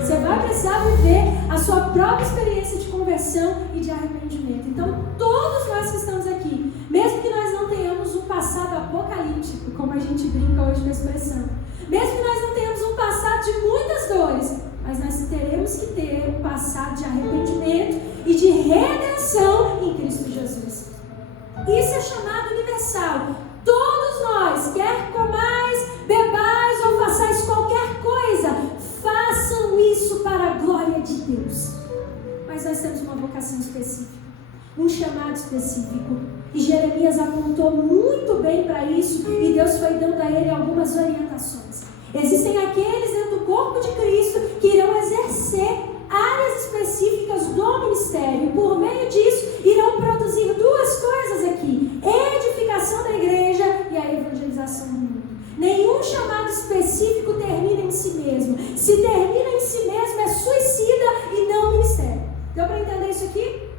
Você vai precisar viver a sua própria experiência de conversão e de arrependimento. Então, todos nós que estamos aqui, mesmo que nós não tenhamos um passado apocalíptico, como a gente brinca hoje com a expressão, mesmo que nós não tenhamos um passado de muitas dores, mas nós teremos que ter um passado de arrependimento e de redenção em Cristo Jesus. Isso é chamado universal. Todos nós, quer comais, bebais ou façais qualquer coisa, façam isso para a glória de Deus. Mas nós temos uma vocação específica, um chamado específico. E Jeremias apontou muito bem para isso e Deus foi dando a ele algumas orientações. Existem aqueles dentro do corpo de Cristo que irão exercer áreas específicas do ministério. E por meio disso, irão produzir duas coisas aqui: edificação da igreja e a evangelização do mundo. Nenhum chamado específico termina em si mesmo. Se termina em si mesmo, é suicida e não ministério. Deu para entender isso aqui?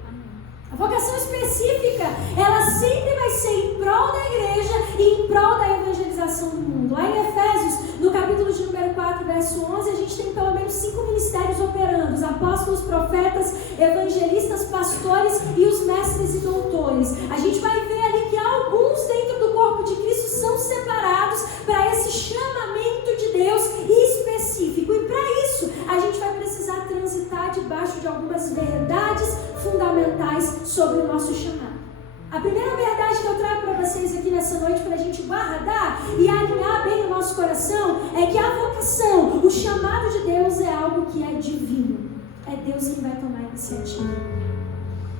A vocação específica, ela sempre vai ser em prol da igreja e em prol da evangelização do mundo. Lá em Efésios, no capítulo de número 4, verso 11, a gente tem pelo menos 5 ministérios operando: os apóstolos, profetas, evangelistas, pastores e os mestres e doutores. A gente vai ver ali que alguns dentro do corpo de Cristo são separados para esse chamamento de Deus específico. E para isso, a gente vai precisar transitar debaixo de algumas verdades fundamentais sobre o nosso chamado. A primeira verdade que eu trago para vocês aqui nessa noite, para a gente guardar e alinhar bem o nosso coração, é que a vocação, o chamado de Deus é algo que é divino. É Deus quem vai tomar a iniciativa.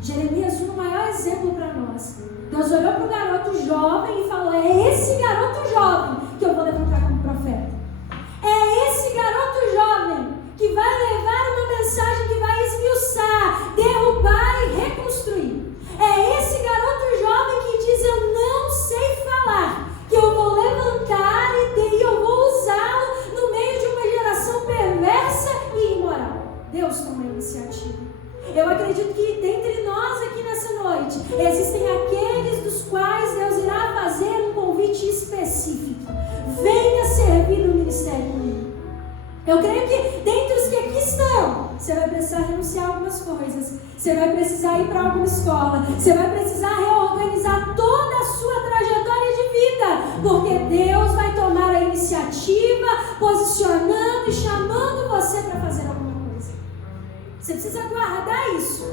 Jeremias, um maior exemplo para nós. Deus olhou para o garoto jovem e falou: é esse garoto jovem que eu vou levantar como profeta. É esse garoto jovem que vai levar uma mensagem que vai esmiuçar, derrubar e reconstruir. É esse garoto jovem que diz: eu Eu acredito que dentre nós aqui nessa noite, existem aqueles dos quais Deus irá fazer um convite específico. Venha servir no ministério comigo. Eu creio que dentre os que aqui estão, você vai precisar renunciar a algumas coisas. Você vai precisar ir para alguma escola. Você vai precisar reorganizar toda a sua trajetória de vida. Porque Deus vai tomar a iniciativa, posicionando e chamando você para fazer alguma coisa. Você precisa guardar isso.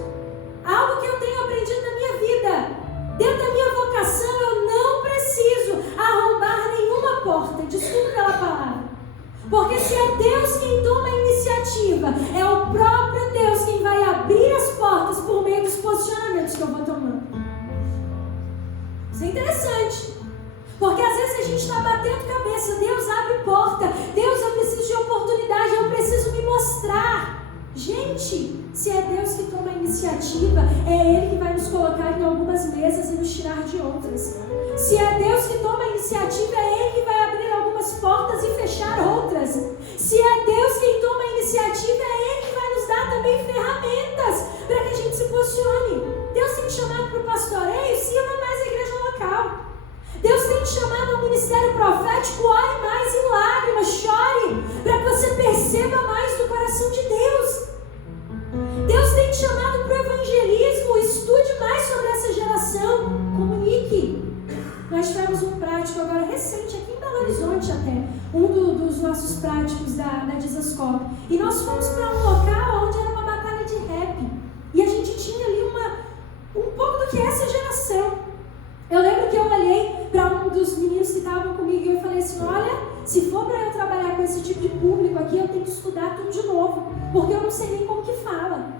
Algo que eu tenho aprendido na minha vida. Dentro da minha vocação, eu não preciso arrombar nenhuma porta. Desculpe pela palavra. Porque se é Deus quem toma a iniciativa, é o próprio Deus quem vai abrir as portas por meio dos posicionamentos que eu vou tomando. Isso é interessante. Porque às vezes a gente está batendo cabeça. Deus abre porta. Deus, eu preciso de oportunidade. Eu preciso me mostrar. Gente, se é Deus que toma a iniciativa, é Ele que vai nos colocar em algumas mesas e nos tirar de outras. Se é Deus que toma a iniciativa, é Ele que vai abrir algumas portas e fechar outras. Se é Deus quem toma a iniciativa, é Ele que vai nos dar também ferramentas para que a gente se posicione. Deus tem te chamado para o pastoreio, sirva mais a igreja local. Deus tem te chamado ao ministério profético, ore mais em lágrimas, chore, para que você perceba mais do coração de Deus. Deus tem te chamado para o evangelismo, estude mais sobre essa geração, comunique. Nós tivemos um prático agora recente, aqui em Belo Horizonte até, dos nossos práticos da Dizascope. E nós fomos para um local onde era uma batalha de rap. E a gente tinha ali um pouco do que é essa geração. Eu lembro que eu olhei para um dos meninos que estavam comigo e eu falei assim, olha, se for para eu trabalhar com esse tipo de público aqui, eu tenho que estudar tudo de novo, porque eu não sei nem como que fala.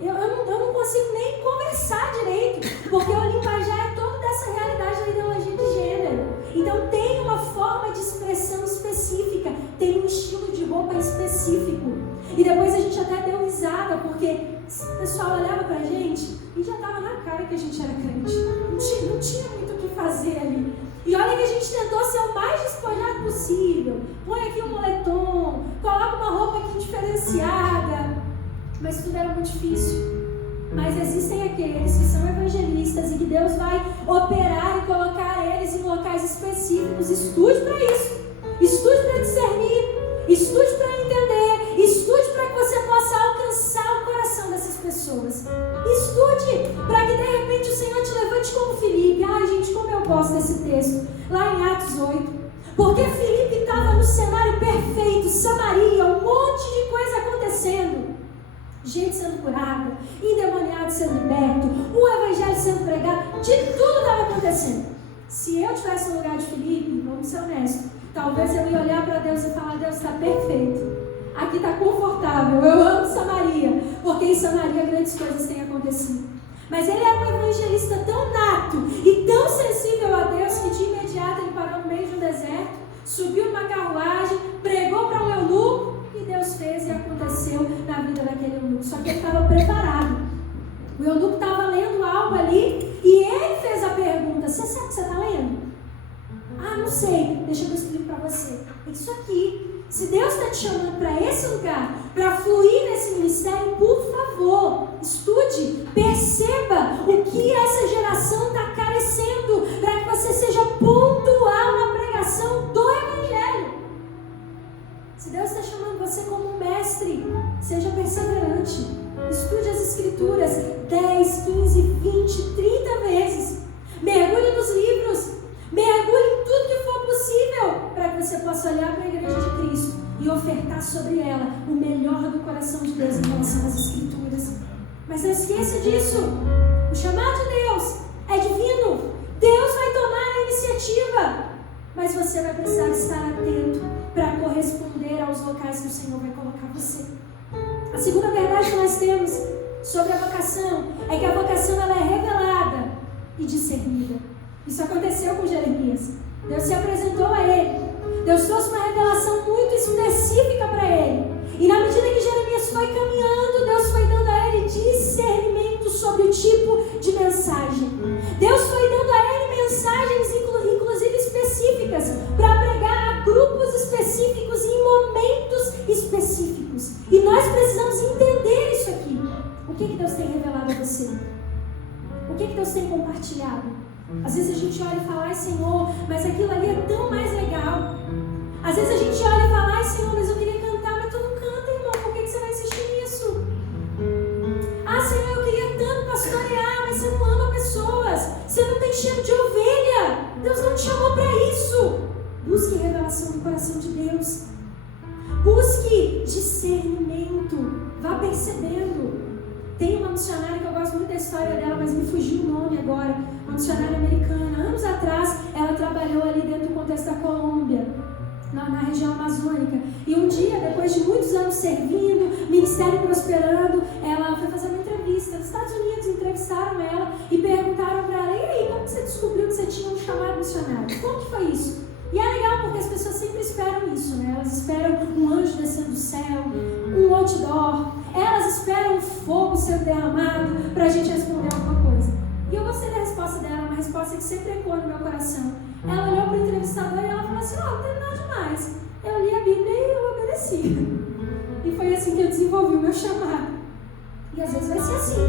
Eu não consigo nem conversar direito, porque o linguajar é toda dessa realidade da ideologia de gênero. Então tem uma forma de expressão específica, tem um estilo de roupa específico. E depois a gente até deu risada, porque o pessoal olhava pra gente e já estava na cara que a gente era crente. Não tinha muito o que fazer ali. E olha que a gente tentou ser o mais despojado possível. Põe aqui um moletom, coloca uma roupa aqui diferenciada. Mas tudo era muito difícil. Mas existem aqueles que são evangelistas e que Deus vai operar e colocar eles em locais específicos. Estude para isso. Estude para discernir. Estude para entender. Estude para que você possa alcançar o coração dessas pessoas. Estude para que de repente o Senhor te levante como Filipe. Ai, gente, como eu gosto desse texto. Lá em Atos 8. Porque Filipe estava no cenário perfeito. Samaria, um monte de coisa acontecendo. Gente sendo curada, endemoniado sendo liberto, o evangelho sendo pregado, de tudo estava acontecendo. Se eu tivesse no lugar de Filipe, vamos ser honestos, talvez eu ia olhar para Deus e falar, Deus está perfeito, aqui está confortável, eu amo Samaria, porque em Samaria grandes coisas têm acontecido. Mas ele era um evangelista tão nato e tão sensível a Deus que de imediato ele parou no meio de um deserto, subiu numa carruagem, pregou para um eunuco, e Deus fez e aconteceu na vida daquele eunuco. Só que ele estava preparado. O eunuco estava lendo algo ali e ele fez a pergunta, você sabe o que você está lendo? Ah, não sei, deixa eu explicar para você. Isso aqui, se Deus está te chamando para esse lugar, para fluir nesse ministério, por favor, estude, perceba o que essa geração está carecendo, para que você seja pontual na pregação do evangelho. Se Deus está chamando você como um mestre, seja perseverante. Estude as escrituras 10, 15, 20, 30 vezes. Mergulhe nos livros. Mergulhe em tudo que for possível para que você possa olhar para a igreja de Cristo e ofertar sobre ela o melhor do coração de Deus em relação às escrituras. Mas não esqueça disso. O chamado de Deus é divino. Deus vai tomar a iniciativa. Mas você vai precisar estar atento para corresponder aos locais que o Senhor vai colocar você. A segunda verdade que nós temos sobre a vocação é que a vocação ela é revelada e discernida. Isso aconteceu com Jeremias. Deus se apresentou a ele. Deus trouxe uma revelação muito específica para ele. E na medida que Jeremias foi caminhando, Deus foi dando a ele discernimento sobre o tipo de mensagem. Deus foi dando a ele mensagens, inclusive específicas, para pregar a grupos específicos em momentos específicos. E nós precisamos entender isso aqui. O que Deus tem revelado a você? O que Deus tem compartilhado? Às vezes a gente olha e fala, ai Senhor, mas aquilo ali é tão mais legal. Às vezes a gente olha e fala, ai Senhor, mas eu queria cantar, mas tu não canta, irmão, por que você vai insistir nisso? Ah Senhor, eu queria tanto pastorear, mas você não ama pessoas, você não tem cheiro de ovelha, Deus não te chamou para isso. Busque revelação do coração de Deus. Busque discernimento. Vá percebendo. Tem uma missionária que eu gosto muito da história dela, mas me fugiu o nome agora. Uma missionária americana. Anos atrás, ela trabalhou ali dentro do contexto da Colômbia, na região amazônica. E um dia, depois de muitos anos servindo, ministério prosperando, ela foi fazer uma entrevista. Nos Estados Unidos entrevistaram ela e perguntaram para ela, e aí, como você descobriu que você tinha um chamado missionário? Como que foi isso? E é legal porque as pessoas sempre esperam isso, né? Elas esperam um anjo descendo do céu, um outdoor, elas esperam um fogo sendo derramado para a gente responder alguma coisa. E eu gostei da resposta dela, uma resposta que sempre ecoou no meu coração. Ela olhou para o entrevistador e ela falou assim, não tem nada demais. Eu li a Bíblia e eu obedeci. E foi assim que eu desenvolvi o meu chamado. E às vezes vai ser assim.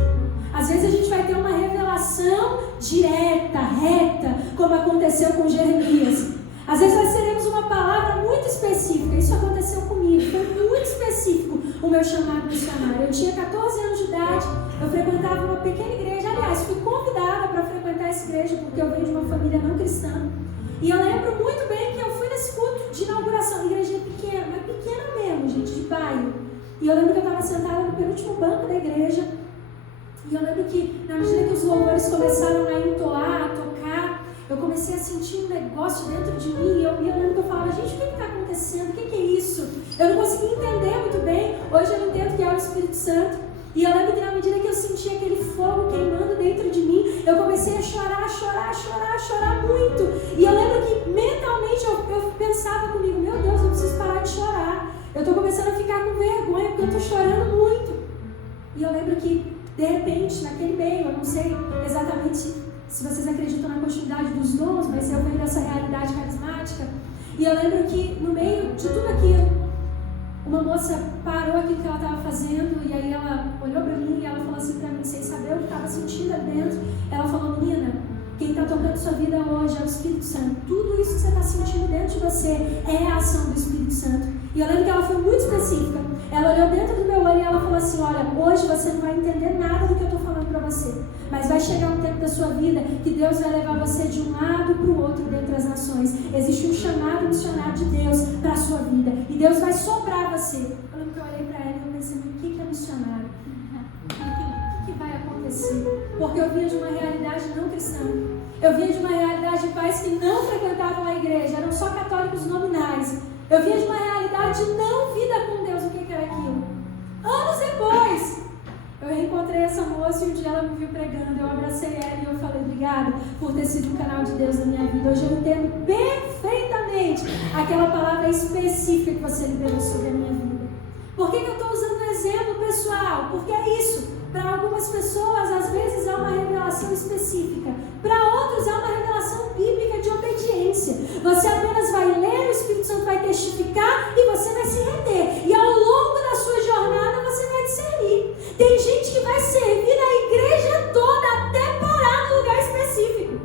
Às vezes a gente vai ter uma revelação direta, reta, como aconteceu com Jeremias. Às vezes nós teremos uma palavra muito específica. Isso aconteceu comigo, foi muito específico o meu chamado missionário. Eu tinha 14 anos de idade, eu frequentava uma pequena igreja. Aliás, fui convidada para frequentar essa igreja porque eu venho de uma família não cristã. E eu lembro muito bem que eu fui nesse culto de inauguração, igreja pequena, mas pequena mesmo, gente, de bairro. E eu lembro que eu estava sentada no penúltimo banco da igreja. E eu lembro que na medida que os louvores começaram a entoar, a tocar, eu comecei a sentir um negócio dentro de mim e eu lembro que eu falava, gente, o que está acontecendo? O que é isso? Eu não conseguia entender muito bem. Hoje eu entendo que é o Espírito Santo. E eu lembro que na medida que eu sentia aquele fogo queimando dentro de mim, eu comecei a chorar muito. E eu lembro que mentalmente eu pensava comigo, meu Deus, eu preciso parar de chorar. Eu estou começando a ficar com vergonha porque eu estou chorando muito. E eu lembro que, de repente, naquele meio, eu não sei exatamente se vocês acreditam na continuidade dos dons, mas eu venho dessa realidade carismática. E eu lembro que no meio de tudo aquilo, uma moça parou aquilo que ela estava fazendo e aí ela olhou para mim e ela falou assim para mim, sem saber o que estava sentindo ali dentro. Ela falou, menina, quem está tocando sua vida hoje é o Espírito Santo. Tudo isso que você está sentindo dentro de você é a ação do Espírito Santo. E eu lembro que ela foi muito específica. Ela olhou dentro do meu olho e ela falou assim, olha, hoje você não vai entender nada do que eu estou falando para você. Mas vai chegar um tempo da sua vida que Deus vai levar você de um lado para o outro dentre as nações. Existe um chamado missionário de Deus para a sua vida. E Deus vai soprar você. Eu lembro que eu olhei para ela e eu pensei, o que é missionário? O que vai acontecer? Porque eu vinha de uma realidade não cristã. Eu vinha de uma realidade de pais que não frequentavam a igreja. Eram só católicos nominais. Eu vinha de uma realidade de não vida com Deus. O que era aquilo? Anos depois, eu reencontrei essa moça e um dia ela me viu pregando. Eu abracei ela e eu falei, obrigada por ter sido um canal de Deus na minha vida. Hoje eu entendo perfeitamente aquela palavra específica que você liberou sobre a minha vida. Por que eu estou usando o exemplo, pessoal? Porque é isso. Para algumas pessoas, às vezes, é uma revelação específica. Para outros, é uma revelação bíblica de obediência. Você apenas vai ler, o Espírito Santo vai testificar e você vai se render. E ao longo da sua jornada, você vai discernir. Tem gente que vai servir na igreja toda até parar no lugar específico.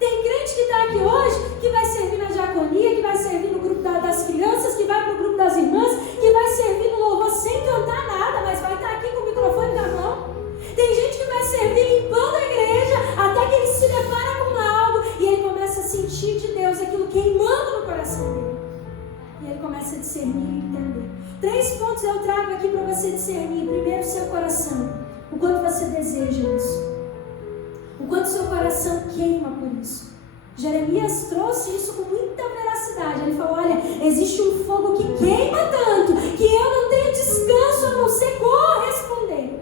Tem crente que está aqui hoje, que vai servir na diaconia, que vai servir no grupo das crianças, que vai para o grupo das irmãs, que vai servir no louvor sem cantar nada, mas vai estar aqui com o microfone na mão. Tem gente que vai servir limpando a igreja até que ele se depara com algo e ele começa a sentir de Deus aquilo queimando no coração dele. E ele começa a discernir e entender. 3 pontos eu trago aqui para você discernir. Primeiro, seu coração. O quanto você deseja isso. O quanto seu coração queima por isso. Jeremias trouxe isso com muita veracidade. Ele falou, olha, existe um fogo que queima tanto que eu não tenho descanso a não ser corresponder.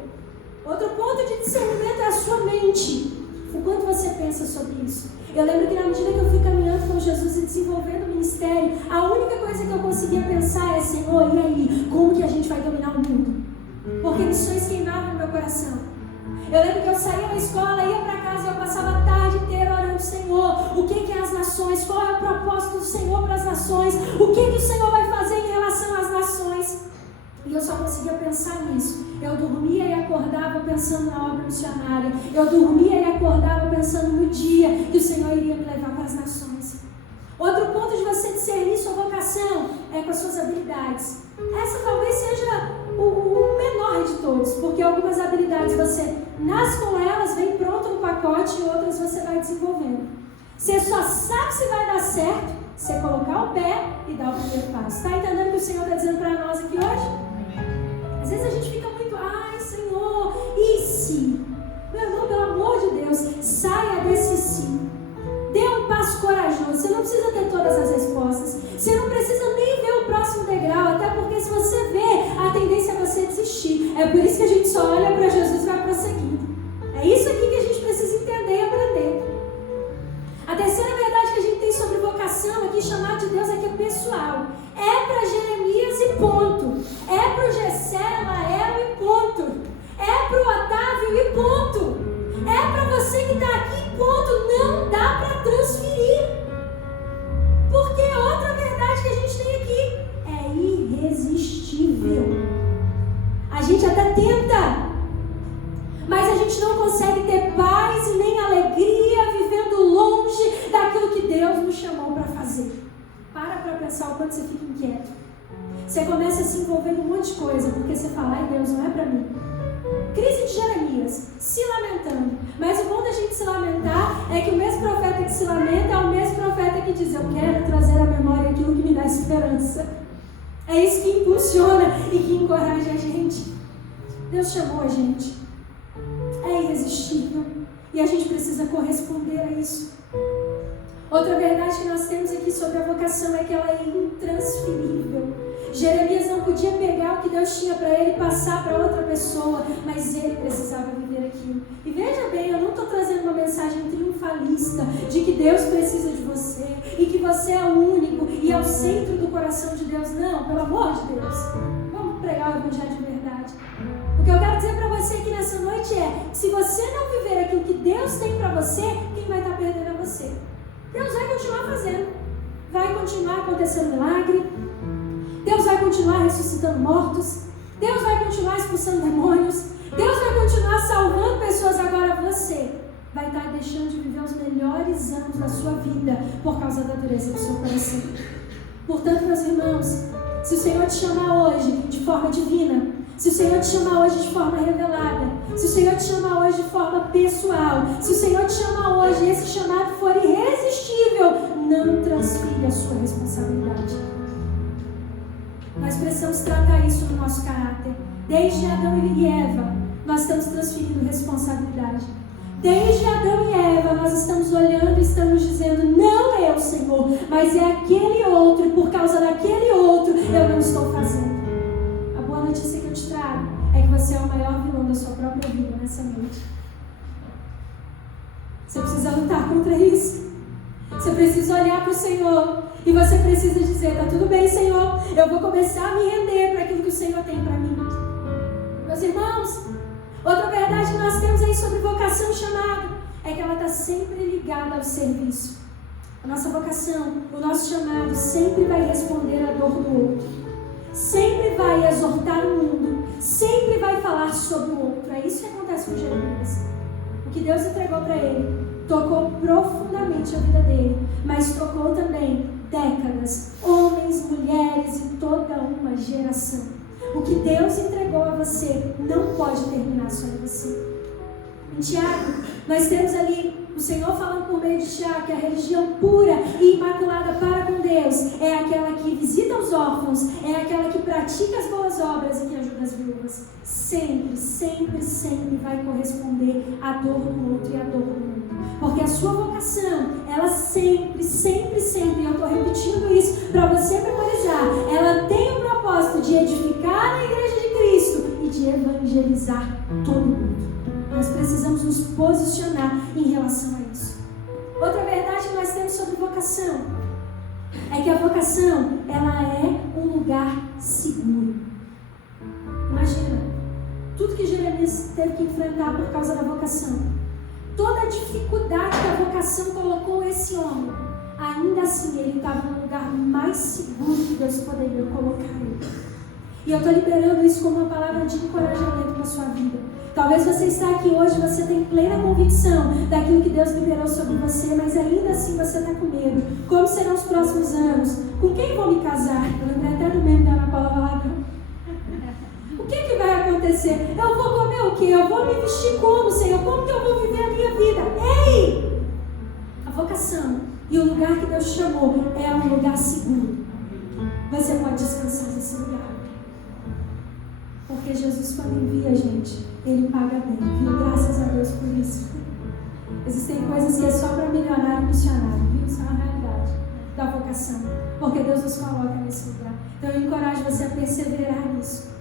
Outro ponto de discernimento é a sua mente. O quanto você pensa sobre isso. Eu lembro que na medida que eu fui caminhando com Jesus e desenvolvendo o ministério, a única coisa que eu conseguia pensar é, Senhor, e aí? Como que a gente vai dominar o mundo? Porque missões queimavam no meu coração. Eu lembro que eu saía da escola, ia para casa e eu passava a tarde inteira orando, Senhor, o que é as nações? Qual é o propósito do Senhor para as nações? O que o Senhor vai fazer em relação às nações? E eu só conseguia pensar nisso. Eu dormia e acordava pensando na obra missionária. Eu dormia e acordava pensando no dia que o Senhor iria me levar para as nações. Outro ponto de você discernir sua vocação é com as suas habilidades. Essa talvez seja o menor de todos, porque algumas habilidades você nasce com elas, vem pronto no pacote, e outras você vai desenvolvendo. Você só sabe se vai dar certo se você colocar o pé e dar o primeiro passo. Está entendendo o que o Senhor está dizendo para nós aqui hoje? Às vezes a gente fica muito, ai Senhor, e se? Meu irmão, pelo amor de Deus, saia desse sim. Dê um passo corajoso. Você não precisa ter todas as respostas. Você não precisa nem ver o próximo degrau, até porque se você vê, a tendência é você desistir. É por isso que a gente só olha para Jesus e vai prosseguindo. É isso aqui que a gente precisa entender e aprender. A terceira verdade que a gente tem sobre vocação aqui, chamado de Deus, é que é pessoal. É para Jeremias e ponto. É para o Gessé, Lael e ponto. É para o Otávio e ponto. É para você que está aqui e ponto. Não dá para transferir. Porque outra verdade que a gente tem aqui é irresistível. A gente até tenta, mas a gente não consegue ter paz e nem alegria vivendo longe daquilo que Deus nos chamou para fazer. Para pensar o quanto você fica inquieto. Você começa a se envolver em um monte de coisa, porque você fala, ai Deus, não é para mim. Crise de Jeremias, se lamentando. Mas o bom da gente se lamentar é que o mesmo profeta que se lamenta é o mesmo profeta que diz, eu quero trazer à memória aquilo que me dá esperança. É isso que impulsiona e que encoraja a gente. Deus chamou a gente. É irresistível. E a gente precisa corresponder a isso. Outra verdade que nós temos aqui sobre a vocação é que ela é intransferível. Jeremias não podia pegar o que Deus tinha para ele e passar para outra pessoa, mas ele precisava viver aquilo. E veja bem, eu não estou trazendo uma mensagem triunfalista de que Deus precisa de você e que você é o único e é o centro do coração de Deus. Não, pelo amor de Deus. Vamos pregar o evangelho de verdade. O que eu quero dizer para você aqui nessa noite é que se você não viver aquilo que Deus tem para você, quem vai estar perdendo é você. Deus vai continuar fazendo. Vai continuar acontecendo milagre. Deus vai continuar ressuscitando mortos. Deus vai continuar expulsando demônios. Deus vai continuar salvando pessoas. Agora você vai estar deixando de viver os melhores anos da sua vida por causa da dureza do seu coração. Portanto, meus irmãos, se o Senhor te chamar hoje de forma divina, se o Senhor te chamar hoje de forma revelada, se o Senhor te chamar hoje de forma pessoal, se o Senhor te chamar hoje e esse chamado for irresistível, não transfira a sua responsabilidade. Nós precisamos tratar isso no nosso caráter. Desde Adão e Eva, nós estamos transferindo responsabilidade. Desde Adão e Eva, nós estamos olhando e estamos dizendo, não eu, Senhor, mas é aquele outro, e por causa daquele outro, eu não estou fazendo. A boa notícia que eu te trago é que você é o maior vilão da sua própria vida nessa noite. Você precisa lutar contra isso. Você precisa olhar para o Senhor e você precisa dizer, tá tudo bem, Senhor, eu vou começar a me render para aquilo que o Senhor tem para mim. Meus irmãos, outra verdade que nós temos aí sobre vocação e chamado é que ela está sempre ligada ao serviço. A nossa vocação, o nosso chamado sempre vai responder à dor do outro. Sempre vai exortar o mundo, sempre vai falar sobre o outro. É isso que acontece com Jeremias. O que Deus entregou para ele tocou profundamente a vida dele, mas tocou também décadas, homens, mulheres e toda uma geração. O que Deus entregou a você não pode terminar só em você. Em Tiago, nós temos ali o Senhor falando por meio de Tiago que a religião pura e imaculada para com Deus é aquela que visita os órfãos, é aquela que pratica as boas obras e que ajuda as viúvas. Sempre, sempre, sempre vai corresponder à dor do outro e à dor do mundo. Porque a sua vocação, ela sempre, sempre, sempre, e eu estou repetindo isso para você memorizar, ela tem o propósito de edificar a igreja de Cristo e de evangelizar todo mundo. Nós precisamos nos posicionar em relação a isso. Outra verdade que nós temos sobre vocação é que a vocação, ela é um lugar seguro. Imagina, tudo que Jeremias teve que enfrentar por causa da vocação, toda a dificuldade que a vocação colocou esse homem, ainda assim ele estava no lugar mais seguro que Deus poderia colocar ele. E eu estou liberando isso como uma palavra de encorajamento para a sua vida. Talvez você está aqui hoje, você tem plena convicção daquilo que Deus liberou sobre você, mas ainda assim você está com medo. Como serão os próximos anos? Com quem vou me casar? Eu lembrei até do meme da Ana Paula Valadão. O que vai acontecer? Eu vou comer o quê? Eu vou me vestir como, Senhor? Como que eu vou viver a minha vida? Ei! A vocação e o lugar que Deus chamou é um lugar seguro. Você pode descansar nesse lugar. Porque Jesus, quando envia a gente, Ele paga bem, viu? Graças a Deus por isso. Existem coisas que é só para milionário e missionário, viu? Isso é uma realidade da vocação. Porque Deus nos coloca nesse lugar. Então eu encorajo você a perseverar nisso.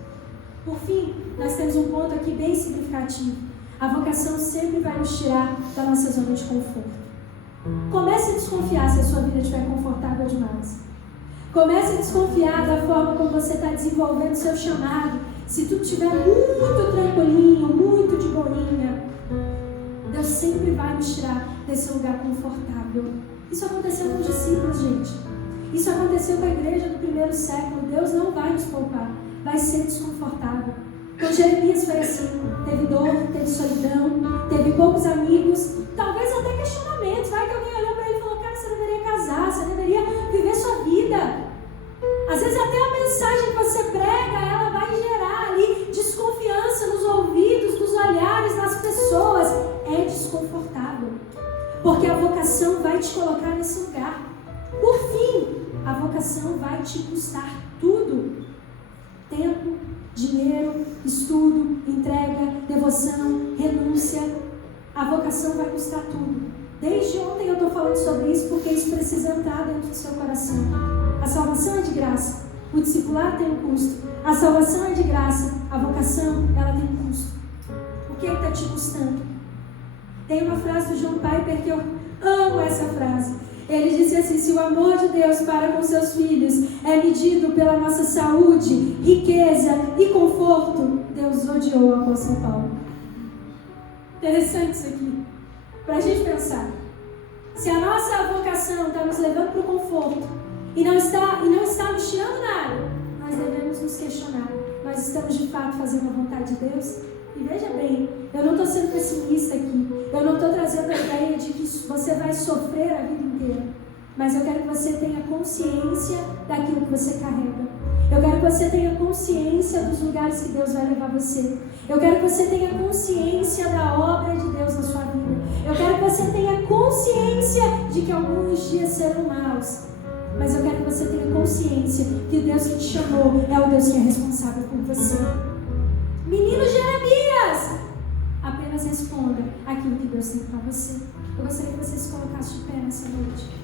Por fim, nós temos um ponto aqui bem significativo. A vocação sempre vai nos tirar da nossa zona de conforto. Comece a desconfiar se a sua vida estiver confortável demais. Comece a desconfiar da forma como você está desenvolvendo o seu chamado. Se tudo estiver muito tranquilinho, muito de boinha, Deus sempre vai nos tirar desse lugar confortável. Isso aconteceu com os discípulos, gente. Isso aconteceu com a igreja do primeiro século. Deus não vai nos poupar. Vai ser desconfortável. Com Jeremias foi assim. Teve dor, teve solidão, teve poucos amigos, talvez até questionamentos. Vai que alguém olhou para ele e falou: cara, você deveria casar, você deveria viver sua vida. Às vezes até a mensagem que você prega, ela vai gerar ali desconfiança nos ouvidos, nos olhares das pessoas. É desconfortável. Porque a vocação vai te colocar nesse lugar. Por fim, a vocação vai te custar tudo. Tempo, dinheiro, estudo, entrega, devoção, renúncia. A vocação vai custar tudo. Desde ontem eu estou falando sobre isso porque isso precisa entrar dentro do seu coração. A salvação é de graça. O discipulado tem um custo. A salvação é de graça. A vocação, ela tem um custo. O que está te custando? Tem uma frase do John Piper que eu amo essa frase. Ele disse assim: se o amor de Deus para com seus filhos é medido pela nossa saúde, riqueza e conforto, Deus odiou o apóstolo Paulo. Interessante isso aqui, para a gente pensar. Se a nossa vocação está nos levando para o conforto e não está nos tirando nada, nós devemos nos questionar. Nós estamos de fato fazendo a vontade de Deus? E veja bem, eu não estou sendo pessimista aqui. Eu não estou trazendo a ideia de que você vai sofrer a vida inteira. Mas eu quero que você tenha consciência daquilo que você carrega. Eu quero que você tenha consciência dos lugares que Deus vai levar você. Eu quero que você tenha consciência da obra de Deus na sua vida. Eu quero que você tenha consciência de que alguns dias serão maus. Mas eu quero que você tenha consciência que o Deus que te chamou é o Deus que é responsável por você. Menino Jeremias, apenas responda aquilo que Deus tem para você. Eu gostaria que você se colocasse de pé nessa noite.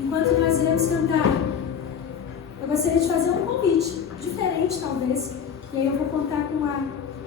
Enquanto nós iremos cantar, eu gostaria de fazer um convite, diferente talvez, e aí eu vou contar com a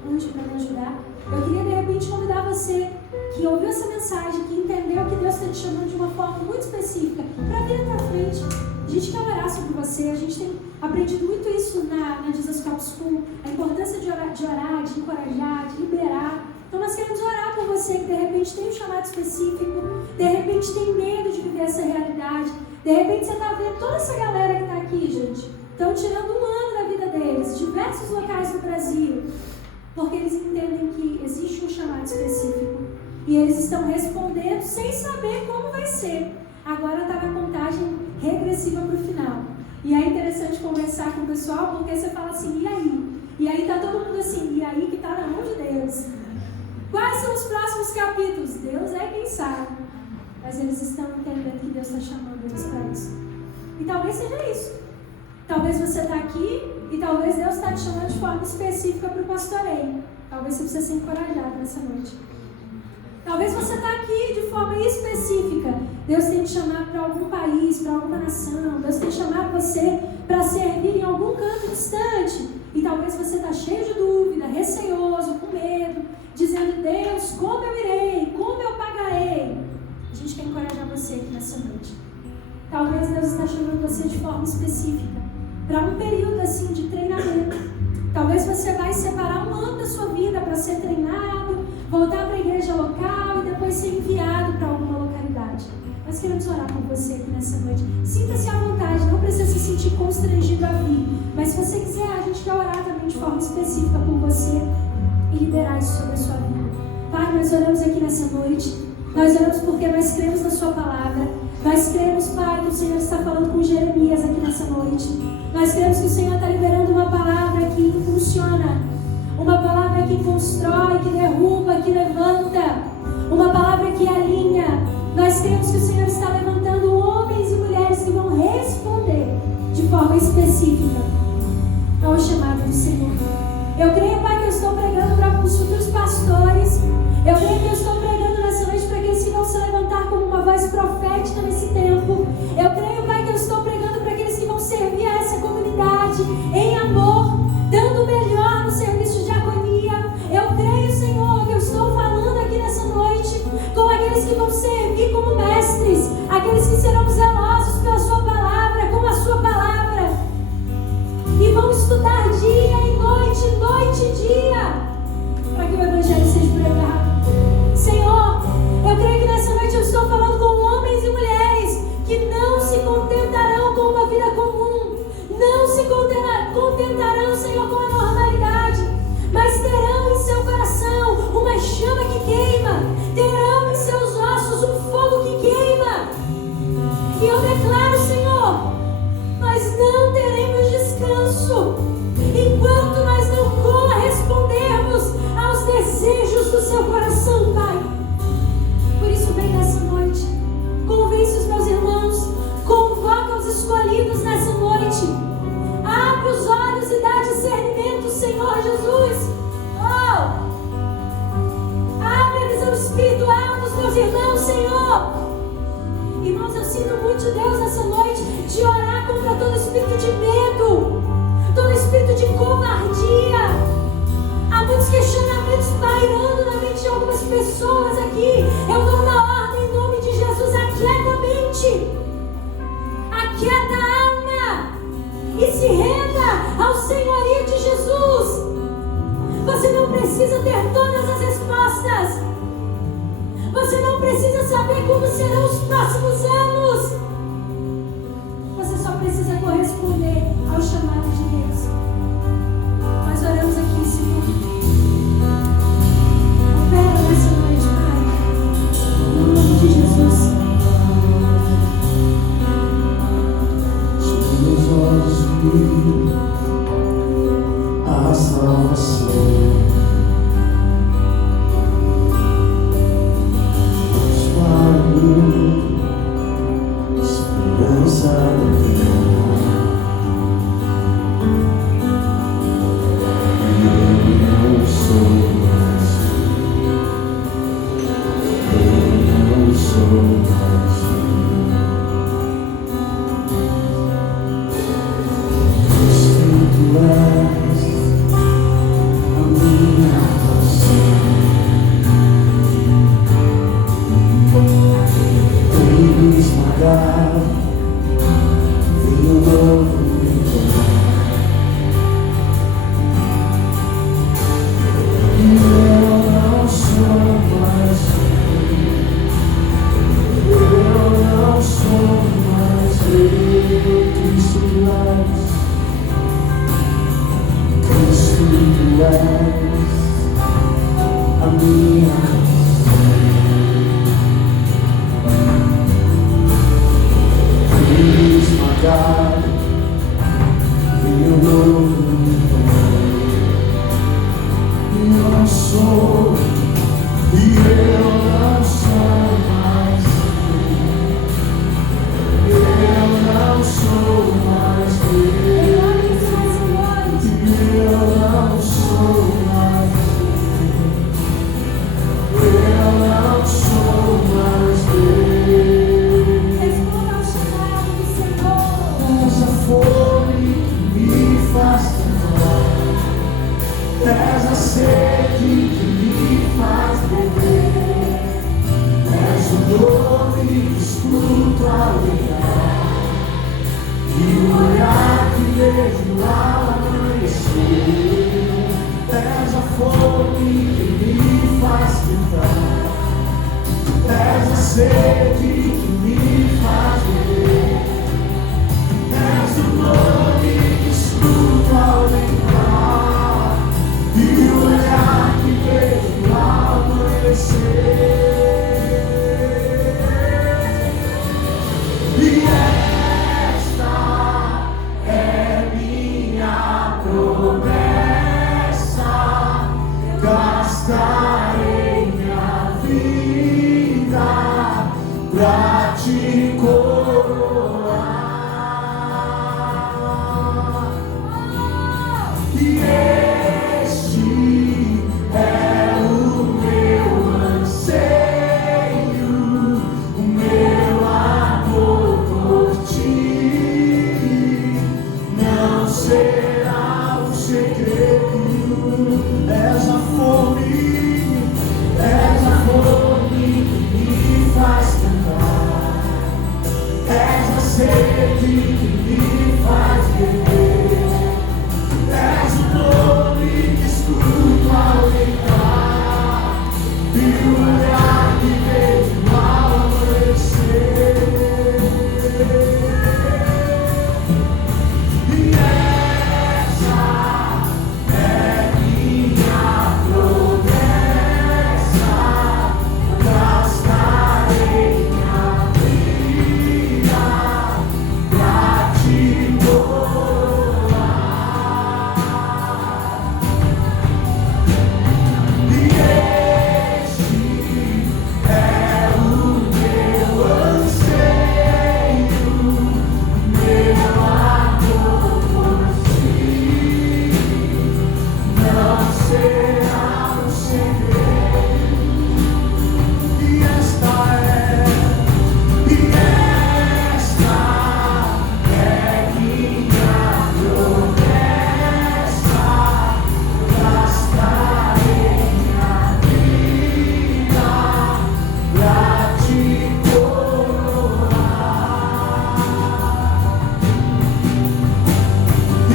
Andy para me ajudar. Eu queria de repente convidar você que ouviu essa mensagem, que entendeu que Deus está te chamando de uma forma muito específica para vir até a frente. A gente quer orar sobre você, a gente tem aprendido muito isso na Jesus Cop School, a importância de orar, de encorajar, de liberar. Então nós queremos orar por você que de repente tem um chamado específico, de repente tem medo de viver essa realidade, de repente você está vendo toda essa galera que está aqui, gente, estão tirando um ano da vida deles, diversos locais do Brasil, porque eles entendem que existe um chamado específico. E eles estão respondendo sem saber como vai ser. Agora está na contagem regressiva para o final. E é interessante conversar com o pessoal, porque você fala assim, e aí? E aí está todo mundo assim, e aí que está na mão de Deus. Quais são os próximos capítulos? Deus é quem sabe. Mas eles estão entendendo que Deus está chamando eles para isso. E talvez seja isso. Talvez você está aqui e talvez Deus está te chamando de forma específica para o pastoreio. Talvez você precise ser encorajado nessa noite. Talvez você está aqui de forma específica. Deus tem te chamado para algum país, para alguma nação. Deus tem chamado você para servir em algum canto distante. E talvez você está cheio de dúvida, receoso, com medo, dizendo: Deus, como eu irei? Como eu pagarei? A gente quer encorajar você aqui nessa noite. Talvez Deus está chamando você de forma específica para um período assim de treinamento. Talvez você vai separar um ano da sua vida para ser treinado, voltar para a igreja local e vai ser enviado para alguma localidade. Nós queremos orar com você aqui nessa noite. Sinta-se à vontade, não precisa se sentir constrangido a vir. Mas se você quiser, a gente quer orar também de forma específica por você e liberar isso sobre a sua vida. Pai, nós oramos aqui nessa noite. Nós oramos porque nós cremos na sua palavra. Nós cremos, Pai, que o Senhor está falando com Jeremias aqui nessa noite. Nós cremos que o Senhor está liberando uma palavra que funciona. Uma palavra que constrói, que derruba, que levanta. Uma palavra que alinha. Nós cremos que o Senhor está levantando homens e mulheres que vão responder de forma específica ao chamado do Senhor. Eu creio, Pai, que eu estou pregando para os futuros pastores. Eu creio que eu estou pregando nessa noite para aqueles que vão se levantar como uma voz profética nesse tempo. Eu creio, Pai, que eu estou pregando para aqueles que vão servir a essa comunidade em amor, dando o melhor no serviço de diaconia. Eu creio, Senhor, que eu estou falando aqui nessa noite com aqueles que vão servir como mestres, aqueles que serão zelosos pela sua palavra, com a sua palavra, e vão estudar dia e noite e dia, para que o Evangelho seja pregado. Senhor, eu creio que nessa noite eu estou falando com homens e mulheres que não se contentarão com uma vida comum, não se contentarão, Senhor, com a normalidade, mas terão em seu coração uma chama que queima, terão em seus ossos um fogo que queima. E eu declaro, Senhor, nós não teremos descanso enquanto nós não correspondermos aos desejos do seu coração, Pai. Por isso, vem nessa noite, convence os meus irmãos, convoca os escolhidos nessa noite, abre os olhos e dá discernimento, Senhor Jesus. Abre a visão espiritual dos meus irmãos, Senhor. Irmãos, eu sinto muito de Deus nessa noite de orar contra todo espírito de medo, todo espírito de covardia. Há muitos questionamentos pairando na mente de algumas pessoas aqui. Eu dou uma ordem em nome de Jesus: aquieta a mente, aquieta a alma e se renda ao senhorio de Jesus. Você não precisa ter todas as respostas. Você não precisa saber como serão os próximos anos. Você só precisa corresponder ao chamado de Deus. Nós oramos aqui, Senhor. Opera nessa noite, Pai. Em nome de Jesus. Sobre meus olhos vi a salvação. Esperança da vida. Eu não sou mais, eu não sou mais. Cristo, tu és a minha razão. Tenho esmagado, venho novo me tornar. E eu não sou mais eu não sou mais eu. Cristo, tu és, Cristo, tu és a minha razão. Esmagado, venho novo me tornar. E eu não sou mais eu não sou mais eu não sou mais eu não sou mais Responda ao chamado do Senhor. essa fome que me faz cantar, essa sede que me faz beber, és o nome que escuto a olhar, e o olhar que vejo ao amanhecer, és a fome que me faz cantar, És a sede que me faz viver. És o nome que escuto ao lembrar e o olhar que vejo ao amanhecer. E esta é minha promessa, gastarei minha vida pra te coroar. E este é o meu anseio, o meu amor por ti não será um segredo. És a fome que me faz cantar. És a sede que me faz beber. És o nome que escuto ao lembrar e o olhar que vejo ao amanhecer. E essa é minha promessa, gastarei minha vida pra te coroar. E este é o meu anseio, meu amor por ti não será um segredo. E esta é minha promessa, gastarei minha vida pra te coroar. E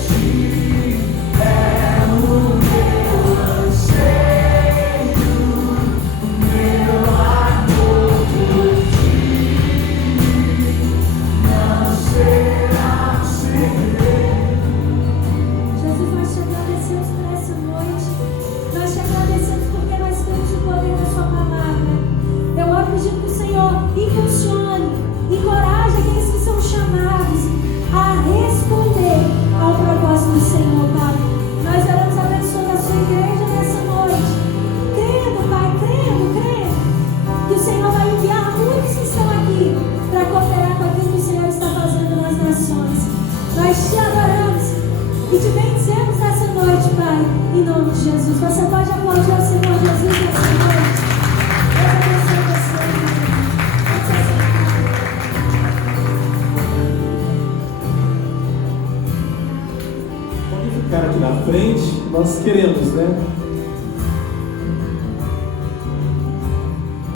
este é o meu anseio, o meu amor por ti não será um segredo. Jesus, nós te agradecemos por essa noite. Nós te agradecemos porque nós temos o poder da sua palavra. Eu oro pedindo que o Senhor impulsione, encoraje aqueles que são chamados a responder ao propósito do Senhor, Pai. Nós oramos abençoando a sua igreja nessa noite, crendo, Pai, crendo que o Senhor vai enviar muitos que estão aqui para cooperar com aquilo que o Senhor está fazendo nas nações. Nós te adoramos e te bendizemos nessa noite, Pai, em nome de Jesus. Você pode aplaudir ao Senhor Jesus nessa noite. Deus abençoe você, Pode ficar aqui na frente, nós queremos, né?